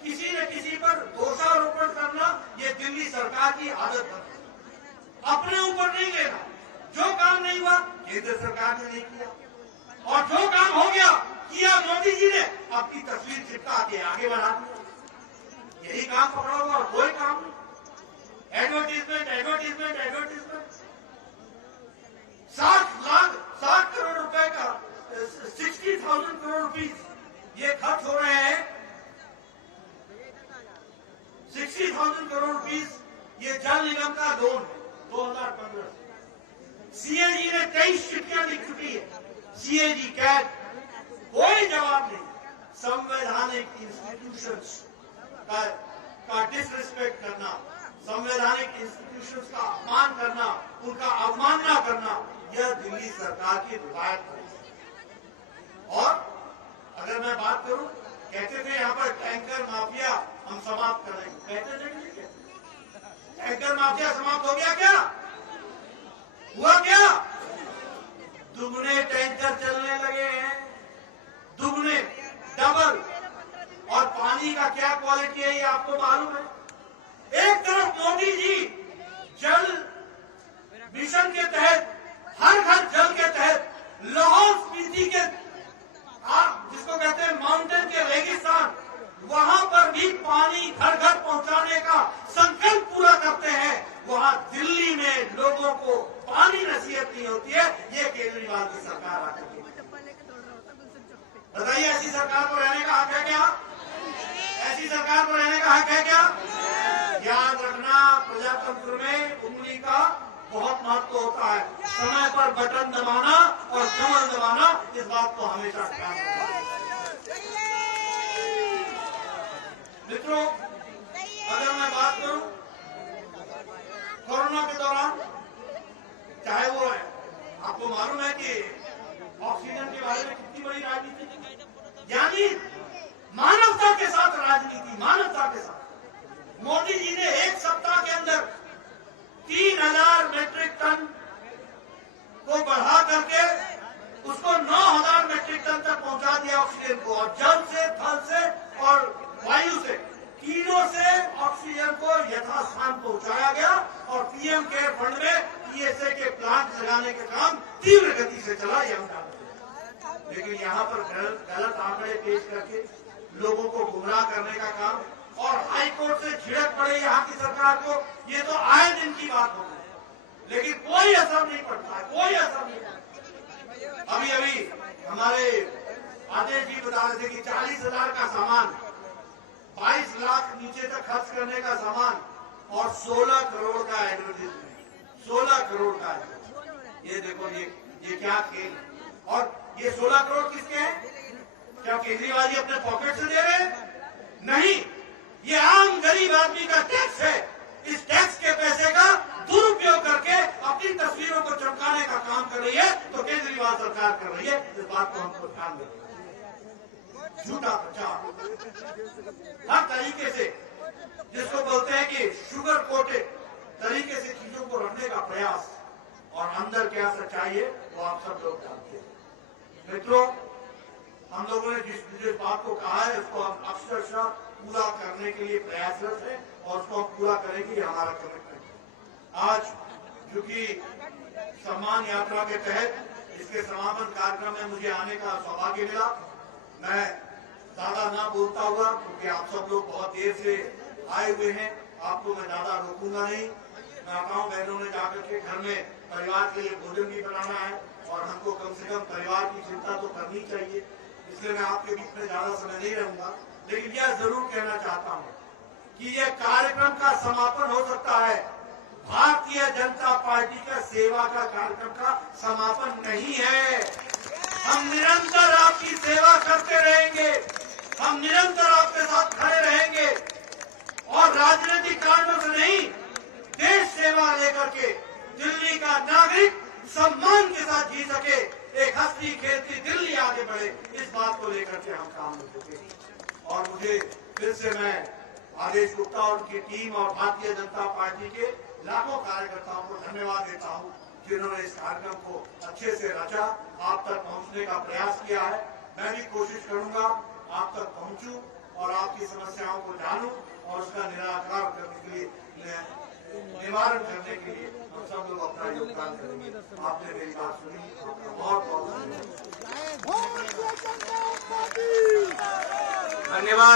किसी न किसी पर दोषारोपण करना, ये दिल्ली सरकार की आदत है। अपने ऊपर नहीं लेना, जो काम नहीं हुआ केंद्र सरकार ने नहीं किया और जो काम हो गया किया मोदी जी ने, अपनी तस्वीर चिपका के आगे बढ़ा दिया। यही काम पकड़ा हुआ और कोई काम नहीं। Advertisement advertisement advertisement. 60 करोड़ रुपए का 60,000 करोड़ रुपीज ये खर्च हो रहे हैं। 60,000 करोड़ रुपीज ये जल निगम का लोन है 2015 से। सीएजी ने कई चिट्ठियां लिख चुकी है। सीएजी कैट कोई जवाब नहीं। संवैधानिक इंस्टीट्यूशंस का डिसरिस्पेक्ट करना, संवैधानिक इंस्टीट्यूशंस का अपमान करना, उनका अवमानना करना, यह दिल्ली सरकार की रिवायत है। और अगर मैं बात करूं, कहते थे यहाँ पर टैंकर माफिया हम समाप्त करेंगे, कहते थे कि टैंकर माफिया समाप्त हो गया क्या? हुआ क्या? दुगने टैंकर चलने लगे हैं, दुगने, डबल। और पानी का क्या क्वालिटी है ये आपको मालूम है। एक तरफ मोदी जी जल मिशन के तहत, हर घर जल के तहत, लाहौल स्पीति के जिसको कहते हैं माउंटेन के रेगिस्तान, वहां पर भी पानी घर घर पहुंचाने का संकल्प पूरा करते हैं। वहां दिल्ली में लोगों को पानी नसीहत नहीं होती है। ये केजरीवाल की सरकार आ चुकी है। बताइए, ऐसी सरकार को रहने का हक है क्या? ऐसी सरकार को रहने का हक है क्या? याद रखना, प्रजातंत्र में उंगली का बहुत महत्व होता है। समय पर बटन दबाना और कमर दबाना, इस बात को हमेशा ख्याल रखना। मित्रों, अगर मैं बात करूं कोरोना के दौरान, चाहे वो है, आपको मालूम है कि ऑक्सीजन के बारे में कितनी बड़ी राजनीति थी, यानी मानवता के साथ राजनीति, मानवता के साथ। मोदी जी ने एक सप्ताह के अंदर 3000 मेट्रिक टन को बढ़ा करके उसको 9000 मेट्रिक टन तक पहुंचा दिया ऑक्सीजन को। और जल से, थल से और वायु से, तीनों से ऑक्सीजन को यथास्थान पहुंचाया गया। और पीएम केयर फंड में पीएसए के प्लांट लगाने का काम तीव्र गति से चला। लेकिन यहाँ पर गलत आंकड़े पेश करके लोगों को गुमराह करने का काम, और हाईकोर्ट से झिड़क पड़े यहाँ की सरकार को, ये तो आए दिन की बात होती है, लेकिन कोई असर नहीं पड़ता है, कोई असर नहीं पड़ता। अभी अभी हमारे आदेश जी बता रहे थे कि 40,000 का सामान, 22 लाख नीचे तक खर्च करने का सामान और 16 करोड़ का एडवर्टीजमेंट, 16 करोड़ का। ये देखो, ये क्या खेल। और ये 16 करोड़ किसके हैं? क्या केजरीवाल जी अपने पॉकेट से दे रहे हैं? नहीं, ये आम गरीब आदमी का टैक्स है। इस टैक्स के पैसे का दुरुपयोग करके अपनी तस्वीरों को चमकाने का काम कर रही है, तो केजरीवाल सरकार कर रही है। इस बात को हमको ध्यान देना। झूठा प्रचार हर तरीके से, जिसको बोलते हैं कि शुगर कोटेड तरीके से चीजों को रखने का प्रयास, और अंदर क्या सच्चाई है वो आप सब लोग जानते हैं। मित्रों, हम लोगों ने जिस बात को कहा है उसको हम अक्षरशः पूरा करने के लिए प्रयासरत है, और उसको हम पूरा करेंगे, हमारा कमिटमेंट है। आज क्योंकि सम्मान यात्रा के तहत इसके समापन कार्यक्रम में मुझे आने का सौभाग्य मिला, मैं ज्यादा ना बोलता हुआ, क्योंकि आप सब लोग बहुत देर से आए हुए हैं, आपको मैं ज्यादा रोकूंगा नहीं। माताओं बहनों ने जाकर के घर में परिवार के लिए भोजन भी बनाना है, और हमको कम से कम परिवार की चिंता तो करनी चाहिए, इसलिए मैं आपके बीच में ज्यादा समय नहीं रहूंगा। लेकिन यह जरूर कहना चाहता हूं कि यह कार्यक्रम का समापन हो सकता है, भारतीय जनता पार्टी का सेवा का कार्यक्रम का समापन नहीं है। हम निरंतर आपकी सेवा करते रहेंगे, हम निरंतर आपके साथ खड़े रहेंगे, और राजनीतिक कारणों से नहीं, देश सेवा लेकर के दिल्ली का नागरिक सम्मान के साथ जी सके, एक हंसती खेलती दिल्ली आगे बढ़े, इस बात को लेकर के हम काम करेंगे। और मुझे फिर से मैं आदेश गुप्ता और उनकी टीम और भारतीय जनता पार्टी के लाखों कार्यकर्ताओं को धन्यवाद देता हूं, जिन्होंने इस कार्यक्रम को अच्छे से रचा, आप तक पहुंचने का प्रयास किया है। मैं भी कोशिश करूंगा आप तक पहुंचूं और आपकी समस्याओं को जानूं, और उसका निराकरण करने के लिए, निवारण करने के लिए हम सब लोग अपना योगदान करेंगे। आपने मेरी बात सुनी, बहुत बहुत धन्यवाद।